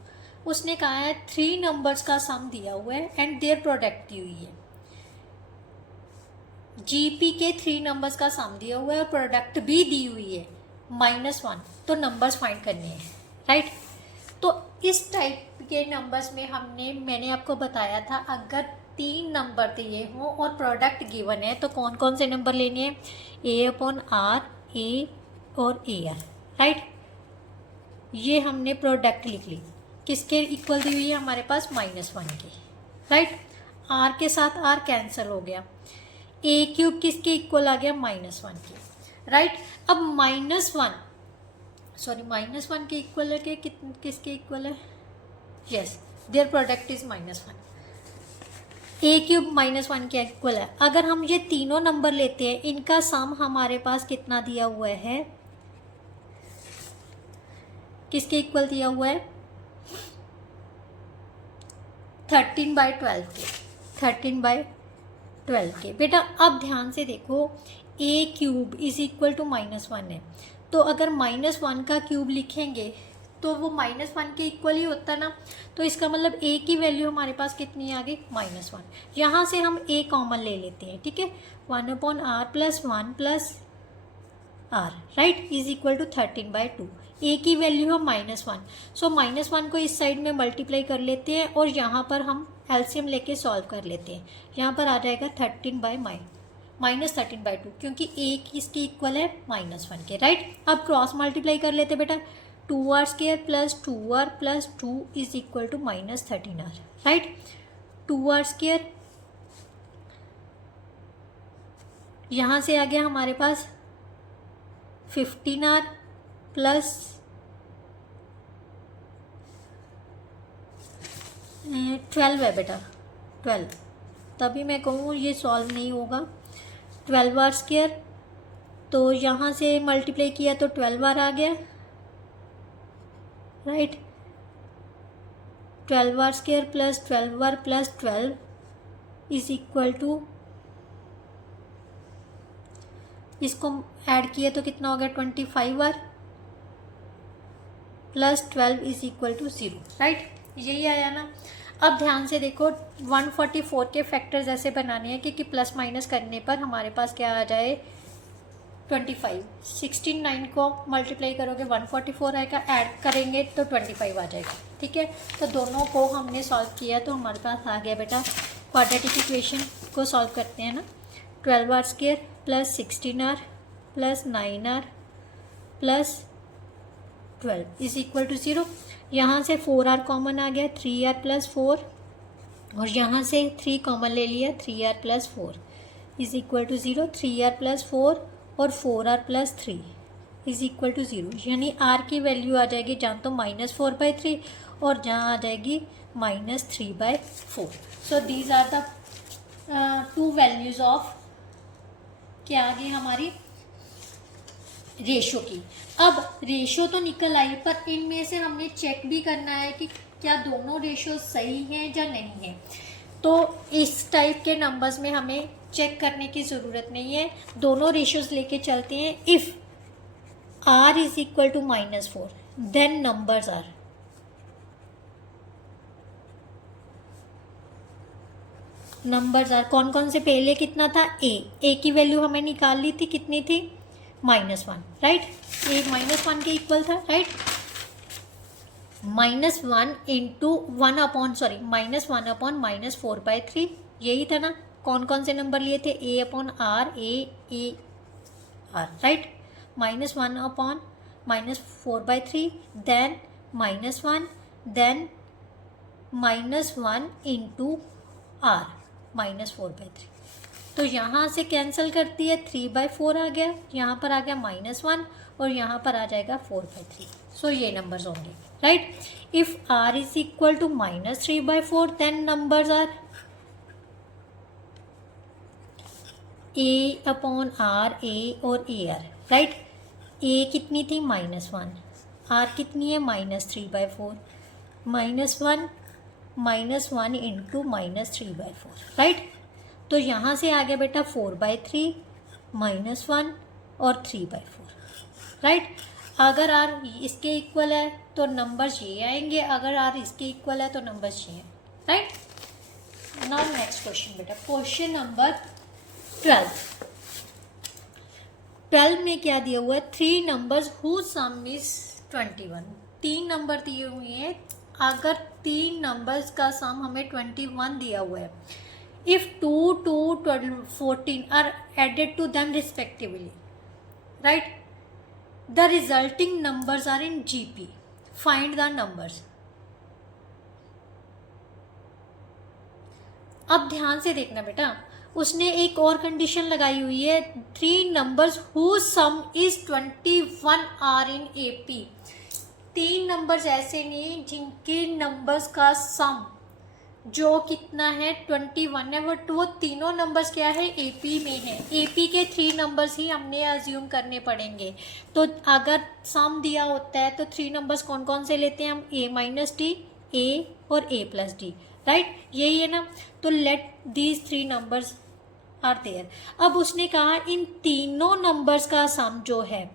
उसने कहा है 3 नंबर्स का सम दिया हुआ है एंड देयर प्रोडक्ट दी हुई है। जीपी के 3 नंबर्स का सम दिया हुआ है और प्रोडक्ट भी दी हुई है -1, तो नंबर्स फाइंड करने हैं। राइट, तो इस टाइप के नंबर्स में मैंने आपको बताया था, अगर 3 नंबर दिए हों और प्रोडक्ट गिवन है तो कौन कौन से नंबर लेने हैं, A/R, A और AR। राइट, ये हमने प्रोडक्ट लिख ली, किसके इक्वल दी हुई है हमारे पास, -1 की। राइट, R के साथ R कैंसिल हो गया, A³ किसके इक्वल आ गया, -1 की। राइट, अब -1 के इक्वल है कि किसके इक्वल है, yes, their product is -1। A³ -1 के इक्वल है। अगर हम ये तीनों नंबर लेते हैं, इनका सम हमारे पास कितना दिया हुआ है, किसके इक्वल दिया हुआ है, 13/12 के, 13/12 के। बेटा अब ध्यान से देखो, A³ इज इक्वल टू -1 है, तो अगर -1 का क्यूब लिखेंगे तो वो -1 के इक्वल ही होता ना, तो इसका मतलब A की वैल्यू हमारे पास कितनी आ गई, -1। यहाँ से हम A कॉमन ले लेते हैं। ठीक है, 1/r + 1 + r, right, is equal to 13/2। A की वैल्यू है -1, सो -1 को इस साइड में मल्टीप्लाई कर लेते हैं और यहाँ पर हम एलसीएम लेके सॉल्व कर लेते हैं। यहाँ पर आ जाएगा 13/2, क्योंकि A किसकी इक्वल है, -1 के। राइट, अब क्रॉस मल्टीप्लाई कर लेते बेटा, 2r² + 2r + 2 is equal to -13r। Right, 2r², यहाँ से आ गया हमारे पास 15r प्लस 12 है बेटा, 12, तभी मैं कहूँ ये सॉल्व नहीं होगा। 12r², तो यहाँ से मल्टीप्लाई किया तो 12r आ गया। Right, 12r² + 12r + 12 is equal to, इसको ऐड किया तो कितना हो गया, 25r + 12 is equal to 0। Right, यही आया ना। अब ध्यान से देखो, 144 के फैक्टर्स ऐसे बनाने हैं कि प्लस माइनस करने पर हमारे पास क्या आ जाए, 25। 69 को मल्टीप्लाई करोगे 144 आएगा, ऐड करेंगे तो 25 आ जाएगा। ठीक है, तो दोनों को हमने सॉल्व किया तो हमारे पास आ गया बेटा, क्वाड्रेटिक इक्वेशन को सॉल्व करते हैं ना, 12r² + 16r + 9r + 12 is equal to 0। यहाँ से 4r कॉमन आ गया, 3r + 4, और यहाँ से 3 कॉमन ले लिया, 3r + 4 is equal to 0। 3r + 4 और 4r + 3 इज इक्वल टू 0, यानी r की वैल्यू आ जाएगी जहाँ तो -4/3 और जहाँ आ जाएगी -3/4। So these are the 2 values of, क्या आ गई हमारी, रेशो की। अब रेशो तो निकल आई, पर इनमें से हमने चेक भी करना है कि क्या दोनों रेशो सही हैं या नहीं है। तो इस टाइप के नंबर्स में हमें चेक करने की ज़रूरत नहीं है, दोनों रेशोज लेके चलते हैं। If r is equal to -4 then numbers are, कौन कौन से, पहले कितना था, a की वैल्यू हमें निकाल ली थी, कितनी थी, -1। राइट, a -1 के इक्वल था। राइट, -1 इंटू -1/-4/3 यही था ना। कौन कौन से नंबर लिए थे, A/R, A/R। Right, -1/-4/3, then -1, then -1 into R -4/3। तो यहाँ से कैंसिल करती है, 3/4 आ गया, यहाँ पर आ गया -1 और यहाँ पर आ जाएगा 4/3। सो ये नंबर्स होंगे, right. If r is equal to -3/4 then numbers are a upon r, a और ar, राइट। a कितनी थी -1, r कितनी है -3/4, -1 इंटू -3/4, राइट। तो यहाँ से आ गया बेटा 4/3, -1 और 3/4, राइट। अगर r इसके इक्वल है तो नंबर्स ये आएंगे, अगर r इसके इक्वल है तो नंबर्स ये हैं, राइट। नाउ नेक्स्ट क्वेश्चन बेटा, क्वेश्चन नंबर 12 में क्या दिया हुआ है, 3 numbers whose sum is 21। 3 number दिए हुए हैं, अगर 3 नंबर्स का सम हमें 21 दिया हुआ है, if 2, 12, 14 are added to them respectively, right, the resulting numbers are in GP, find the numbers। अब ध्यान से देखना बेटा, उसने एक और कंडीशन लगाई हुई है, 3 numbers whose sum is 21 are in AP। 3 numbers ऐसे नहीं जिनके नंबर्स का सम जो कितना है 21 है, बट वो तीनों नंबर्स क्या है AP में है। AP के 3 नंबर्स ही हमने अज्यूम करने पड़ेंगे। तो अगर सम दिया होता है तो 3 नंबर्स कौन कौन से लेते हैं हम, A-D, A और A+D, राइट, यही है ना। तो let these 3 numbers are there. अब उसने कहा इन तीनों नंबर्स का सम जो है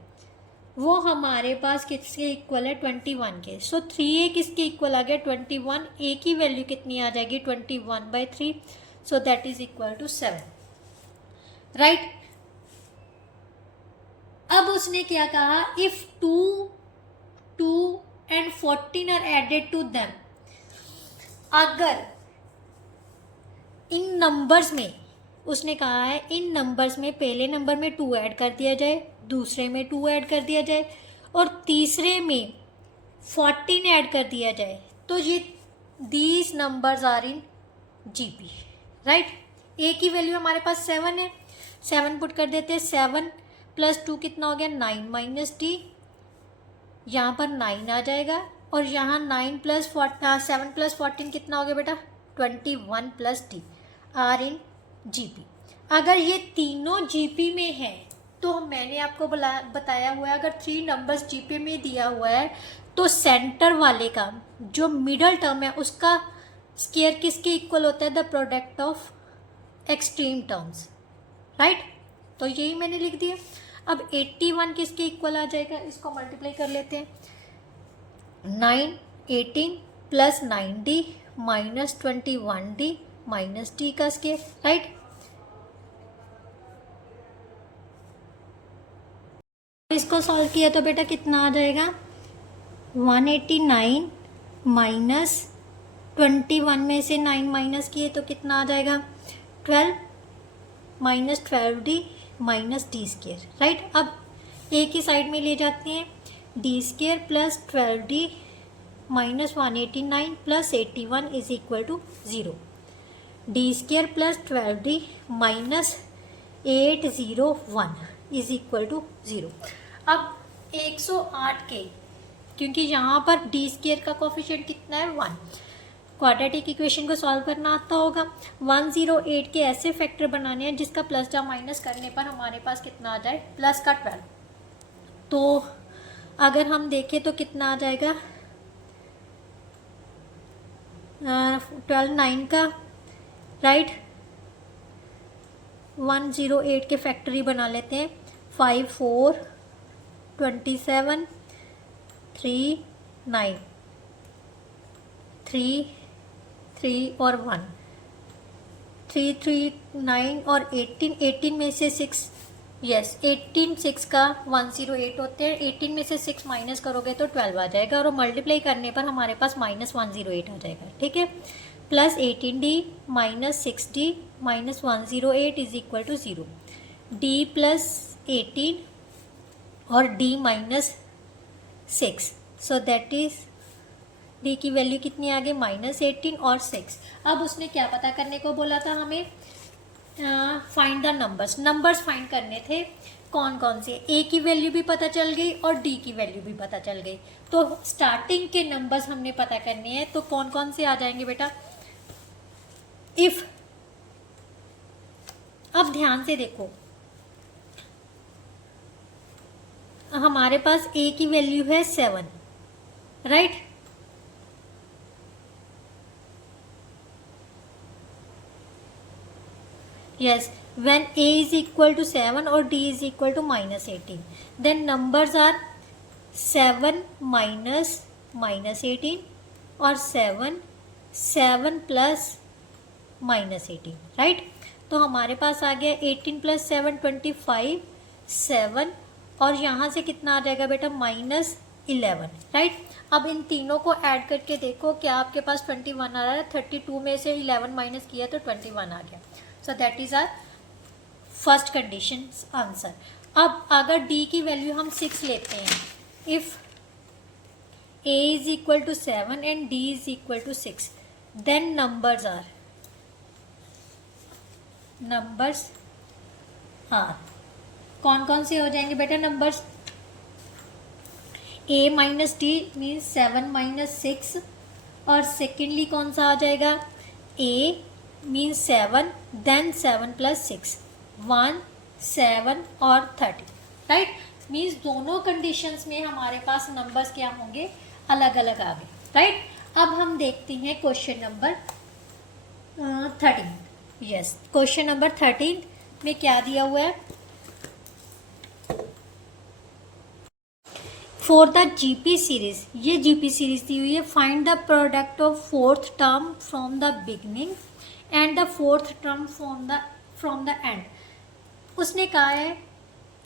वो हमारे पास किसके इक्वल है, 21 के। सो 3a किसके इक्वल आ गया, 21। a की वैल्यू कितनी आ जाएगी, 21/3। So that is equal to 7, right. अब उसने क्या कहा, if 2 and 14 are added to them, अगर इन नंबर्स में, उसने कहा है इन नंबर्स में पहले नंबर में 2 ऐड कर दिया जाए, दूसरे में 2 ऐड कर दिया जाए और तीसरे में 14 ऐड कर दिया जाए, तो ये these numbers are in GP, right. a की वैल्यू हमारे पास 7 है, 7 पुट कर देते हैं, 7 + 2 कितना हो गया, 9 - D, यहाँ पर 9 आ जाएगा और यहाँ 7 + 14 कितना हो गया बेटा, 21 + D आर इन GP। अगर ये तीनों GP में है तो मैंने आपको बताया हुआ है, अगर 3 नंबर्स GP में दिया हुआ है तो सेंटर वाले का जो मिडल टर्म है उसका स्क्वायर किसके इक्वल होता है, the product of extreme terms, right. तो यही मैंने लिख दिया। अब 81 किसके इक्वल आ जाएगा, इसको मल्टीप्लाई कर लेते हैं, 18 + 9D - 21D - D का स्क्वायर, राइट। इसको सॉल्व किया तो बेटा कितना आ जाएगा, 189 - 21 में से 9 माइनस किए तो कितना आ जाएगा, 12 - 12D - D स्क्वायर, राइट। अब a की साइड में ले जाते हैं, D square + 12D - 189 + 81 is equal to 0, D square + 12D - 801 is equal to 0। अब 108 के, क्योंकि यहाँ पर D स्क्वायर का कोफिशिएंट कितना है, 1, क्वाड्रेटिक इक्वेशन को सॉल्व करना आता होगा। 108 के ऐसे फैक्टर बनाने हैं जिसका प्लस या माइनस करने पर हमारे पास कितना आ जाए, प्लस का 12। तो अगर हम देखें तो कितना आ जाएगा, 12 9 का, राइट। 108 के फैक्टरी बना लेते हैं, 5 4 27 3 9 3 3 और 1, 3 3 9 और 18 में से 6, यस 18 6 का 108 होते हैं, 18 में से 6 माइनस करोगे तो 12 आ जाएगा और मल्टीप्लाई करने पर हमारे पास -108 आ जाएगा, ठीक है। Plus 18D - 6D - 108 is equal to 0, D + 18 और D - 6, so that is D की वैल्यू कितनी आ गई -18 और 6। अब उसने क्या पता करने को बोला था हमें, फाइंड द नंबर्स फाइंड करने थे। कौन कौन से, ए की वैल्यू भी पता चल गई और डी की वैल्यू भी पता चल गई। तो स्टार्टिंग के नंबर्स हमने पता करने हैं, तो कौन कौन से आ जाएंगे बेटा, इफ, अब ध्यान से देखो, हमारे पास ए की वैल्यू है 7, right. Yes, when a is equal to 7 or d is equal to -18, then numbers are 7 minus -18 or 7 plus -18, right? तो हमारे पास आ गया 18 plus 7 25, 7 और यहाँ से कितना आ जाएगा बेटा -11, राइट। अब इन तीनों को ऐड करके देखो, क्या आपके पास 21 आ रहा है, 32 में से 11 माइनस किया तो 21 आ गया। So that is our first condition answer. अब अगर d की वैल्यू हम 6 लेते हैं, if a is equal to 7 and d is equal to 6, then numbers are कौन कौन से हो जाएंगे बेटा numbers, a minus D means 7 minus 6, और सेकेंडली कौन सा आ जाएगा, a मीन्स 7 देन 7 प्लस 6 1 7 और 30, राइट। मीन्स दोनों कंडीशंस में हमारे पास नंबर्स क्या होंगे, अलग अलग आ गए, राइट। अब हम देखते हैं question number 13। Yes, question number 13 में क्या दिया हुआ है, फॉर द जीपी सीरीज, ये जीपी सीरीज दी हुई है, find the product of fourth term from the beginning and the fourth term from the and. उसने कहा है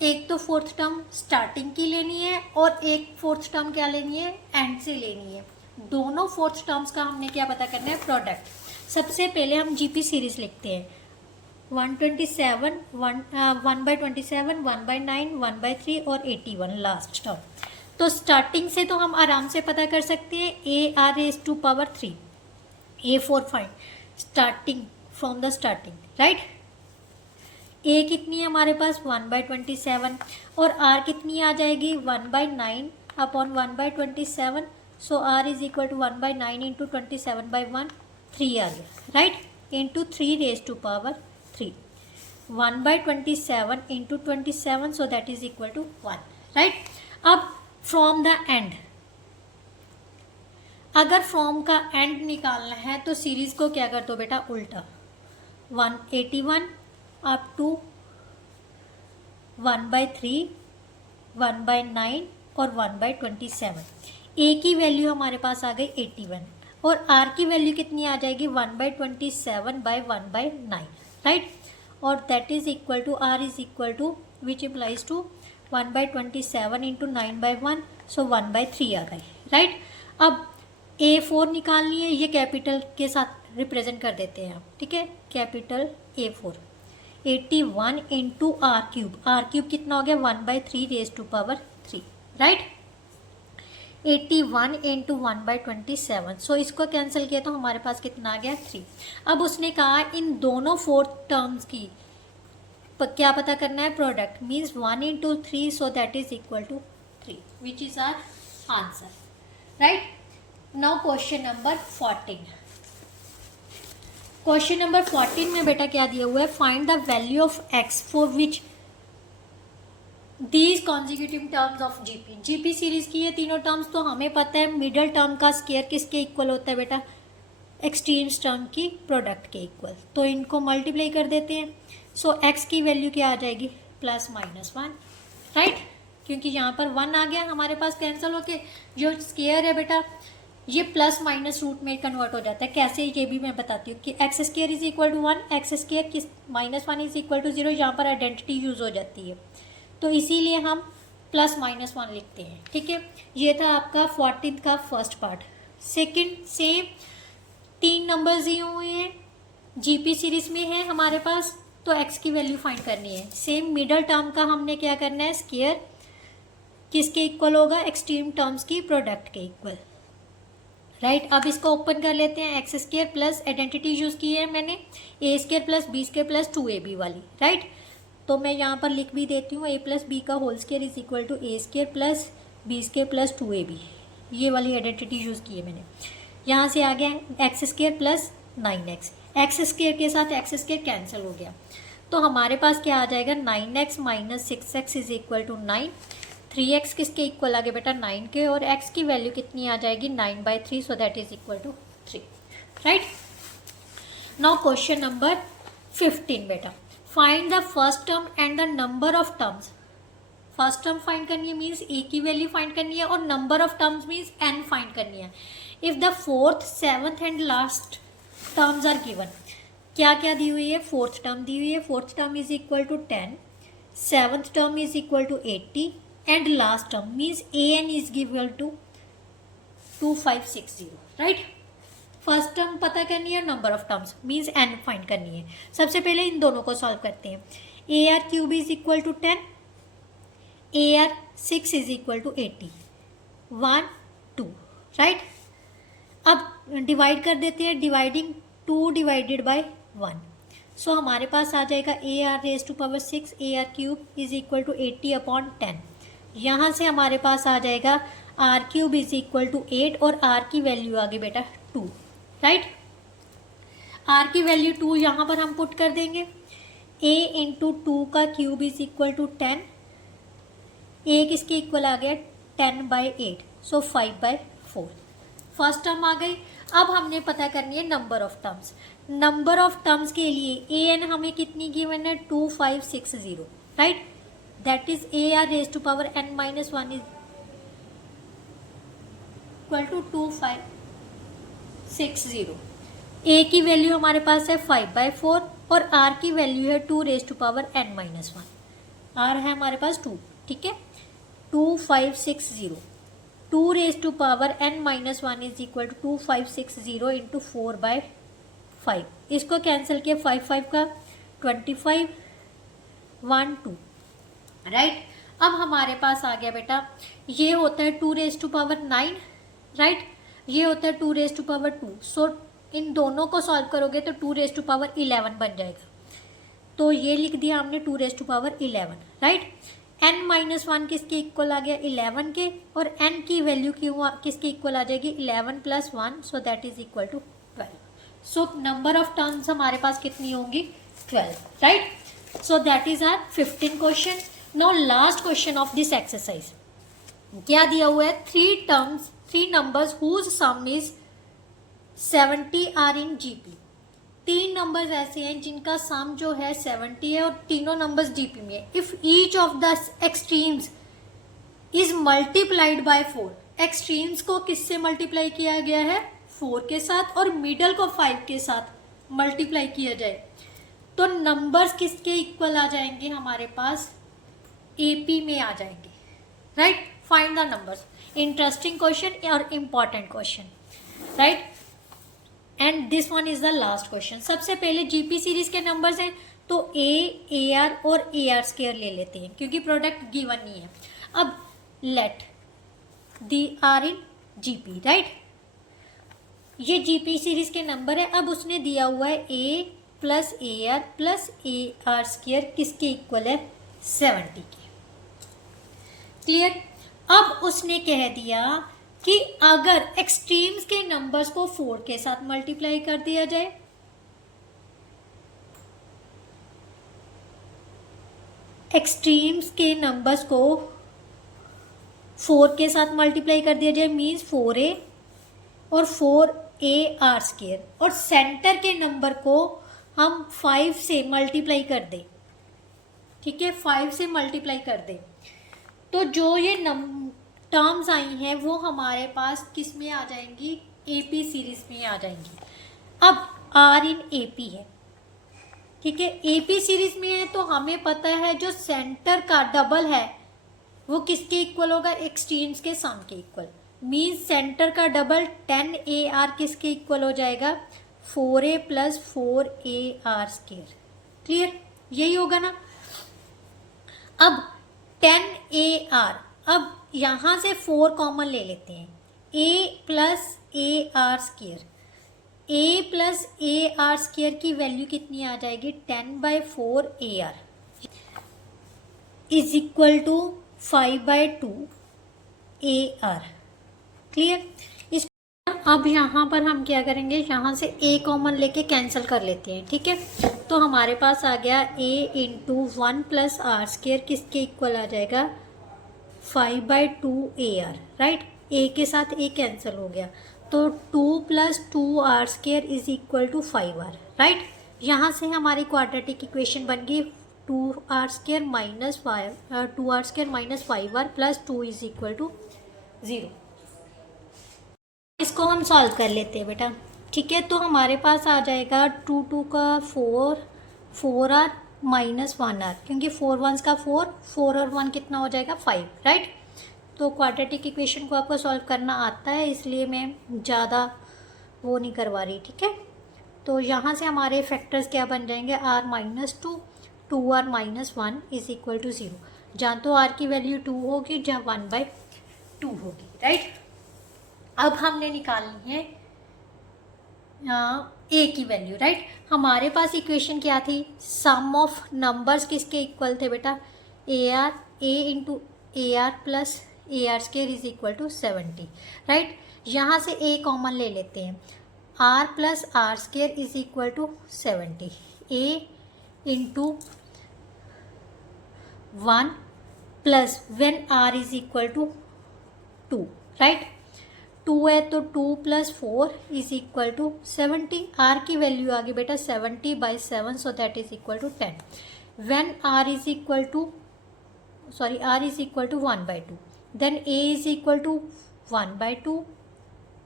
एक तो फोर्थ टर्म स्टार्टिंग की लेनी है और एक फोर्थ टर्म क्या लेनी है, एंड से लेनी है। दोनों फोर्थ टर्म्स का हमने क्या पता करना है, प्रोडक्ट। सबसे पहले हम जीपी सीरीज लिखते हैं, 127 1/27 1/9 1/3 और 81 लास्ट टर्म। तो स्टार्टिंग से तो हम आराम से पता कर सकते हैं, AR⁻3 A4 find starting from the starting, right. A कितनी है हमारे पास 1/27 और आर कितनी आ जाएगी 1/9 upon 1/27। So R is equal to 1/9 into 27/1 3 आ गया, right, into 3⁻3 1/27 into 27, so that is equal to 1, right. अब फ्रॉम द एंड, अगर फ्रॉम का एंड निकालना है तो सीरीज को क्या कर दो बेटा, उल्टा, 181 अप टू 1/3 1/9 और 1/27। ए की वैल्यू हमारे पास आ गई 81 और आर की वैल्यू कितनी आ जाएगी 1/27/1/9, राइट। और that is equal to R is equal to which implies to 1/27 into 9/1, so 1/3 आ गई, राइट। अब A4 निकालनी है, ये कैपिटल के साथ रिप्रेजेंट कर देते हैं आप, ठीक है, capital A4 81 into are cube कितना हो गया 1/3⁻3, राइट। 81 इंटू 1/27, सो इसको कैंसिल किया तो हमारे पास कितना आ गया 3। अब उसने कहा इन दोनों फोर्थ टर्म्स की क्या पता करना है, product, means 1 into 3, so that is equal to 3, which is our answer, right. Now question number 14। Question number 14 में बेटा क्या दिया हुआ है, find the value of X for which these consecutive terms of GP series की ये तीनों टर्म्स तो हमें पता है, मिडल टर्म का स्केयर किसके इक्वल होता है बेटा, एक्सट्रीम्स टर्म की प्रोडक्ट के इक्वल, तो इनको मल्टीप्लाई कर देते हैं। सो एक्स की वैल्यू क्या आ जाएगी +-1, राइट, क्योंकि यहाँ पर 1 आ गया हमारे पास, कैंसिल होके जो स्केयर है बेटा ये प्लस माइनस रूट में कन्वर्ट हो जाता है। कैसे, ये भी मैं बताती हूँ कि X square is equal to 1, X square किस -1 इज इक्वल टू 0, यहाँ पर आइडेंटिटी यूज़ हो जाती है, तो इसीलिए हम +-1 लिखते हैं, ठीक है। ये था आपका 14 का first part. Second, same 3 numbers दिए हुए हैं, जीपी सीरीज में है हमारे पास, तो एक्स की वैल्यू फाइंड करनी है। सेम मिडल टर्म का हमने क्या करना है, स्केयर किसके इक्वल होगा, एक्सट्रीम टर्म्स की प्रोडक्ट के इक्वल, राइट। अब इसको ओपन कर लेते हैं। X square plus identity use की है मैंने, A square plus B square plus 2ab वाली, राइट। तो मैं यहाँ पर लिख भी देती हूँ, a प्लस बी का whole square is equal to A square plus B square plus 2ab, ये वाली आइडेंटिटी यूज़ की है मैंने। यहाँ से आ गया x square plus 9x, x square के साथ एक्स स्क्र कैंसिल हो गया, तो हमारे पास क्या आ जाएगा 9x minus 6x is equal to 9। 3x किसके इक्वल आ गया बेटा 9 के, और x की वैल्यू कितनी आ जाएगी 9/3, so that is equal to 3, right. Now question number 15 बेटा, find the first term and the number of terms. First term find करनी है मीन्स ए की वैल्यू फाइंड करनी है, और number of terms means n find करनी है। If the fourth, seventh and last terms are given, क्या क्या दी हुई है, फोर्थ टर्म दी हुई है, fourth term is equal to 10, seventh term is equal to 80 and last term means an is given to 2560, right. First term पता करनी है, number of terms means n find करनी है। सबसे पहले इन दोनों को सॉल्व करते हैं। AR cube is equal to 10, AR 6 is equal to 80, 1 2, right. अब डिवाइड कर देते हैं, डिवाइडिंग 2 डिवाइडेड बाय 1, सो हमारे पास आ जाएगा AR raise to power 6 AR cube is equal to 80/10। यहाँ से हमारे पास आ जाएगा R cube is equal to 8, और R की वैल्यू आ गई बेटा 2, राइट। R की वैल्यू 2 यहाँ पर हम पुट कर देंगे। A इंटू 2 का cube is equal to 10, A किसके इक्वल आ गया 10/8, सो 5/4। फर्स्ट टर्म आ गई। अब हमने पता करनी है number of terms. Number of terms के लिए an हमें कितनी गिवन है 2560, right. That is AR raise to power n minus 1 is equal to 2560। a की वैल्यू हमारे पास है 5/4, और r की वैल्यू है 2 raise to power n minus 1, r है हमारे पास 2, ठीक है। 2560, 2 raise to power n minus 1 is equal to 2560 into 4/5। इसको कैंसिल किया, 5 5 का 25, 1 2, राइट। अब हमारे पास आ गया बेटा, ये होता है 2 रेज टू पावर 9, राइट। ये होता है 2 रेज टू पावर 2, सो इन दोनों को सॉल्व करोगे तो 2 रेज टू पावर 11 बन जाएगा। तो ये लिख दिया हमने 2 raise to power 11, right. n minus 1 किसके इक्वल आ गया 11 के, और n की वैल्यू किसके इक्वल आ जाएगी 11 plus 1, so that is equal to 12। So number of terms हमारे पास कितनी होंगी 12, right. So that is our 15 question. Now last question of this exercise, क्या दिया हुआ है 3 numbers whose sum is 70 are in GP. 3 numbers ऐसे हैं जिनका सम जो है 70 है, और तीनों नंबर्स जीपी में है। If each of the extremes is multiplied by 4, extremes को किससे मल्टीप्लाई किया गया है 4 के साथ, और मिडल को 5 के साथ मल्टीप्लाई किया जाए, तो नंबर्स किसके इक्वल आ जाएंगे हमारे पास AP में आ जाएंगे, right. Find the numbers. Interesting question और important question, right. And this one is the last question. सबसे पहले जीपी सीरीज के नंबर्स हैं, तो AR और AR स्क्वायर ले लेते हैं क्योंकि प्रोडक्ट गिवन नहीं है। अब let the are in GP, right. ये जीपी सीरीज के नंबर है। अब उसने दिया हुआ है A plus AR plus AR square किसके इक्वल है 70 के, क्लियर। अब उसने कह दिया कि अगर एक्सट्रीम्स के नंबर्स को 4 के साथ मल्टीप्लाई कर दिया जाए, एक्सट्रीम्स के नंबर्स को 4 के साथ मल्टीप्लाई कर दिया जाए मीन्स 4A और 4AR स्क्वायर, और सेंटर के नंबर को हम 5 से मल्टीप्लाई कर दें, ठीक है, 5 से मल्टीप्लाई कर दें, तो जो ये टर्म्स आई हैं वो हमारे पास किस में आ जाएंगी AP सीरीज में आ जाएंगी। अब R इन AP है, ठीक है, AP सीरीज में है, तो हमें पता है जो सेंटर का डबल है वो किसके इक्वल होगा एक्सट्रीम्स के सम के इक्वल, मीन्स सेंटर का डबल 10AR किसके इक्वल हो जाएगा 4A plus 4AR square, clear, यही होगा ना। अब 10AR, अब यहाँ से 4 कॉमन ले लेते हैं, A plus A R square, A plus A R square की वैल्यू कितनी आ जाएगी 10/4 A R is equal to 5/2 A R. Clear. इस अब यहाँ पर हम क्या करेंगे, यहाँ से ए कॉमन लेके कैंसिल कर लेते हैं। ठीक है, तो हमारे पास आ गया ए इंटू 1 प्लस आर स्क्वेयर किसके इक्वल आ जाएगा 5/2 ए आर। राइट, ए के साथ ए कैंसिल हो गया, तो 2 + 2 R square is equal to 5 R. Right, यहाँ से हमारी क्वाड्रेटिक इक्वेशन बन गई 2r square minus 5 R plus 2 is equal to 0। इसको हम सॉल्व कर लेते हैं बेटा। ठीक है, तो हमारे पास आ जाएगा 2 2 का 4 आर माइनस 1 आर, क्योंकि 4 1 का 4 और 1 कितना हो जाएगा 5। राइट, तो क्वाड्रेटिक इक्वेशन को आपको सॉल्व करना आता है, इसलिए मैं ज़्यादा वो नहीं करवा रही। ठीक है, तो यहाँ से हमारे फैक्टर्स क्या बन जाएंगे r-2 2r - 1 is equal to 0। जहाँ तो r की वैल्यू 2 होगी, जहाँ 1/2 होगी। राइट, अब हमने निकालनी है a की वैल्यू। राइट, हमारे पास इक्वेशन क्या थी, सम ऑफ नंबर्स किसके इक्वल थे बेटा a into A R plus A R square is equal to 70। Right, यहाँ से a कॉमन ले लेते हैं, r plus R square is equal to 70, a into 1 plus when r is equal to 2। Right, 2 है तो 2 + 4 इज इक्वल टू 70। r की वैल्यू आ गई बेटा 70/7, so that is equal to 10। When r is equal to 1/2, then a is equal to 1/2,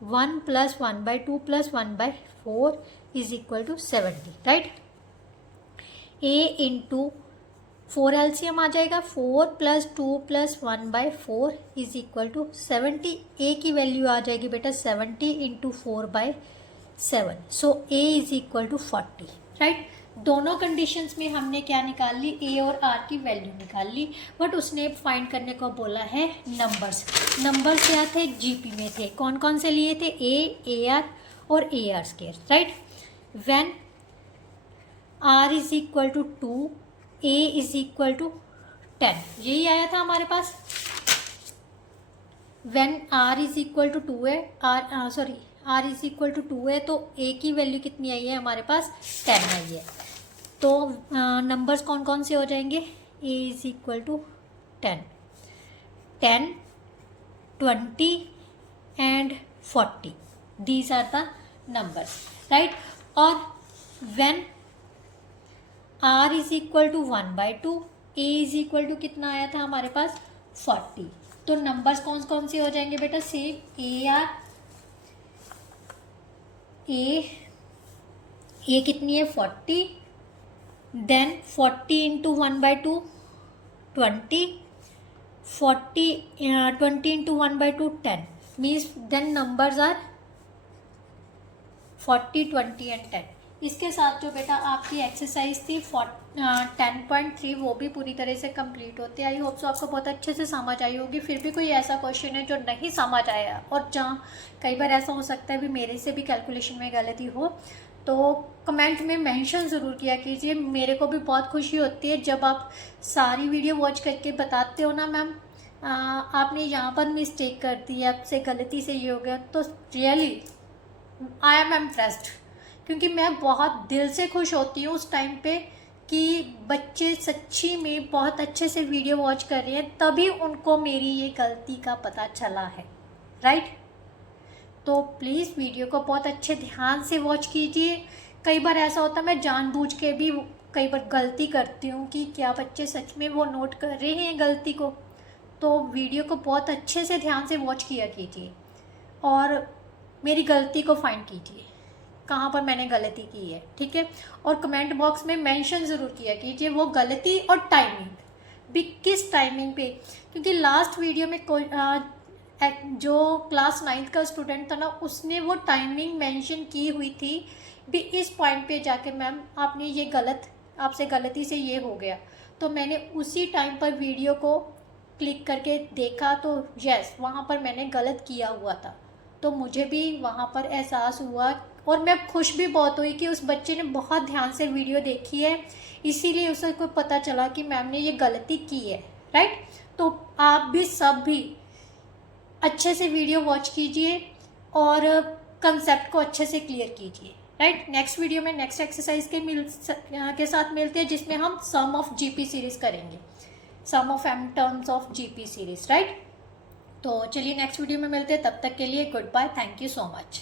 1 + 1/2 + 1/4 is equal to 70। Right, a into 4 LCM आ जाएगा, 4 + 2 + 1/4 इज इक्वल टू 70। a की वैल्यू आ जाएगी बेटा 70 into 4/7, so a is equal to 40। Right, दोनों कंडीशंस में हमने क्या निकाल ली, a और r की वैल्यू निकाल ली, बट उसने फाइंड करने को बोला है नंबर्स। नंबर्स क्या थे, जीपी में थे। कौन कौन से लिए थे, a आर और A R square. Right, when r is equal to 2, a is equal to 10, यही आया था हमारे पास। When r is equal to 2 है, r इज इक्वल टू 2 है, तो a की वैल्यू कितनी आई है हमारे पास 10 आई है। तो नंबर्स कौन कौन से हो जाएंगे, a is equal to 10, 20 and 40, these are the numbers. Right, और when r is equal to 1/2, a is equal to कितना आया था हमारे पास 40। तो नंबर्स कौन कौन से हो जाएंगे बेटा, सेम a कितनी है 40, then 40 into 1/2 20, 20 into 1/2 10, means then numbers are 40, 20 and 10। इसके साथ जो बेटा आपकी एक्सरसाइज थी 10.3 वो भी पूरी तरह से कंप्लीट होती है। आई होप सो आपको बहुत अच्छे से समझ आई होगी। फिर भी कोई ऐसा क्वेश्चन है जो नहीं समझ आया, और जहाँ कई बार ऐसा हो सकता है भी मेरे से भी कैलकुलेशन में गलती हो, तो कमेंट में मेंशन ज़रूर किया कीजिए। मेरे को भी बहुत खुशी होती है जब आप सारी वीडियो वॉच करके बताते हो ना, मैम आपने यहाँ पर मिस्टेक कर दी, आपसे गलती से ये हो गया, तो रियली आई एम इम्प्रेस्ड, क्योंकि मैं बहुत दिल से खुश होती हूँ उस टाइम पे कि बच्चे सच्ची में बहुत अच्छे से वीडियो वॉच कर रहे हैं, तभी उनको मेरी ये गलती का पता चला है। राइट, तो प्लीज़ वीडियो को बहुत अच्छे ध्यान से वॉच कीजिए। कई बार ऐसा होता है मैं जानबूझ के भी कई बार गलती करती हूँ कि क्या बच्चे सच में वो नोट कर रहे हैं गलती को, तो वीडियो को बहुत अच्छे से ध्यान से वॉच किया कीजिए और मेरी गलती को फाइंड कीजिए कहाँ पर मैंने गलती की है। ठीक है, और कमेंट बॉक्स में मेंशन ज़रूर किया कीजिए वो गलती और टाइमिंग भी, किस टाइमिंग पे, क्योंकि लास्ट वीडियो में कोई जो क्लास 9th का स्टूडेंट था ना, उसने वो टाइमिंग मेंशन की हुई थी भी, इस पॉइंट पे जाके मैम आपने ये आपसे गलती से ये हो गया, तो मैंने उसी टाइम पर वीडियो को क्लिक करके देखा तो यस वहाँ पर मैंने गलत किया हुआ था। तो मुझे भी वहाँ पर एहसास हुआ और मैं खुश भी बहुत हुई कि उस बच्चे ने बहुत ध्यान से वीडियो देखी है, इसीलिए उसे को पता चला कि मैम ने ये गलती की है, राइट। तो आप भी सब भी अच्छे से वीडियो वॉच कीजिए और कंसेप्ट को अच्छे से क्लियर कीजिए, राइट। नेक्स्ट वीडियो में नेक्स्ट एक्सरसाइज के साथ मिलते हैं, जिसमें हम सम ऑफ जीपी सीरीज करेंगे, sum of M terms of GP series, right. तो चलिए नेक्स्ट वीडियो में मिलते हैं, तब तक के लिए goodbye, thank you so much.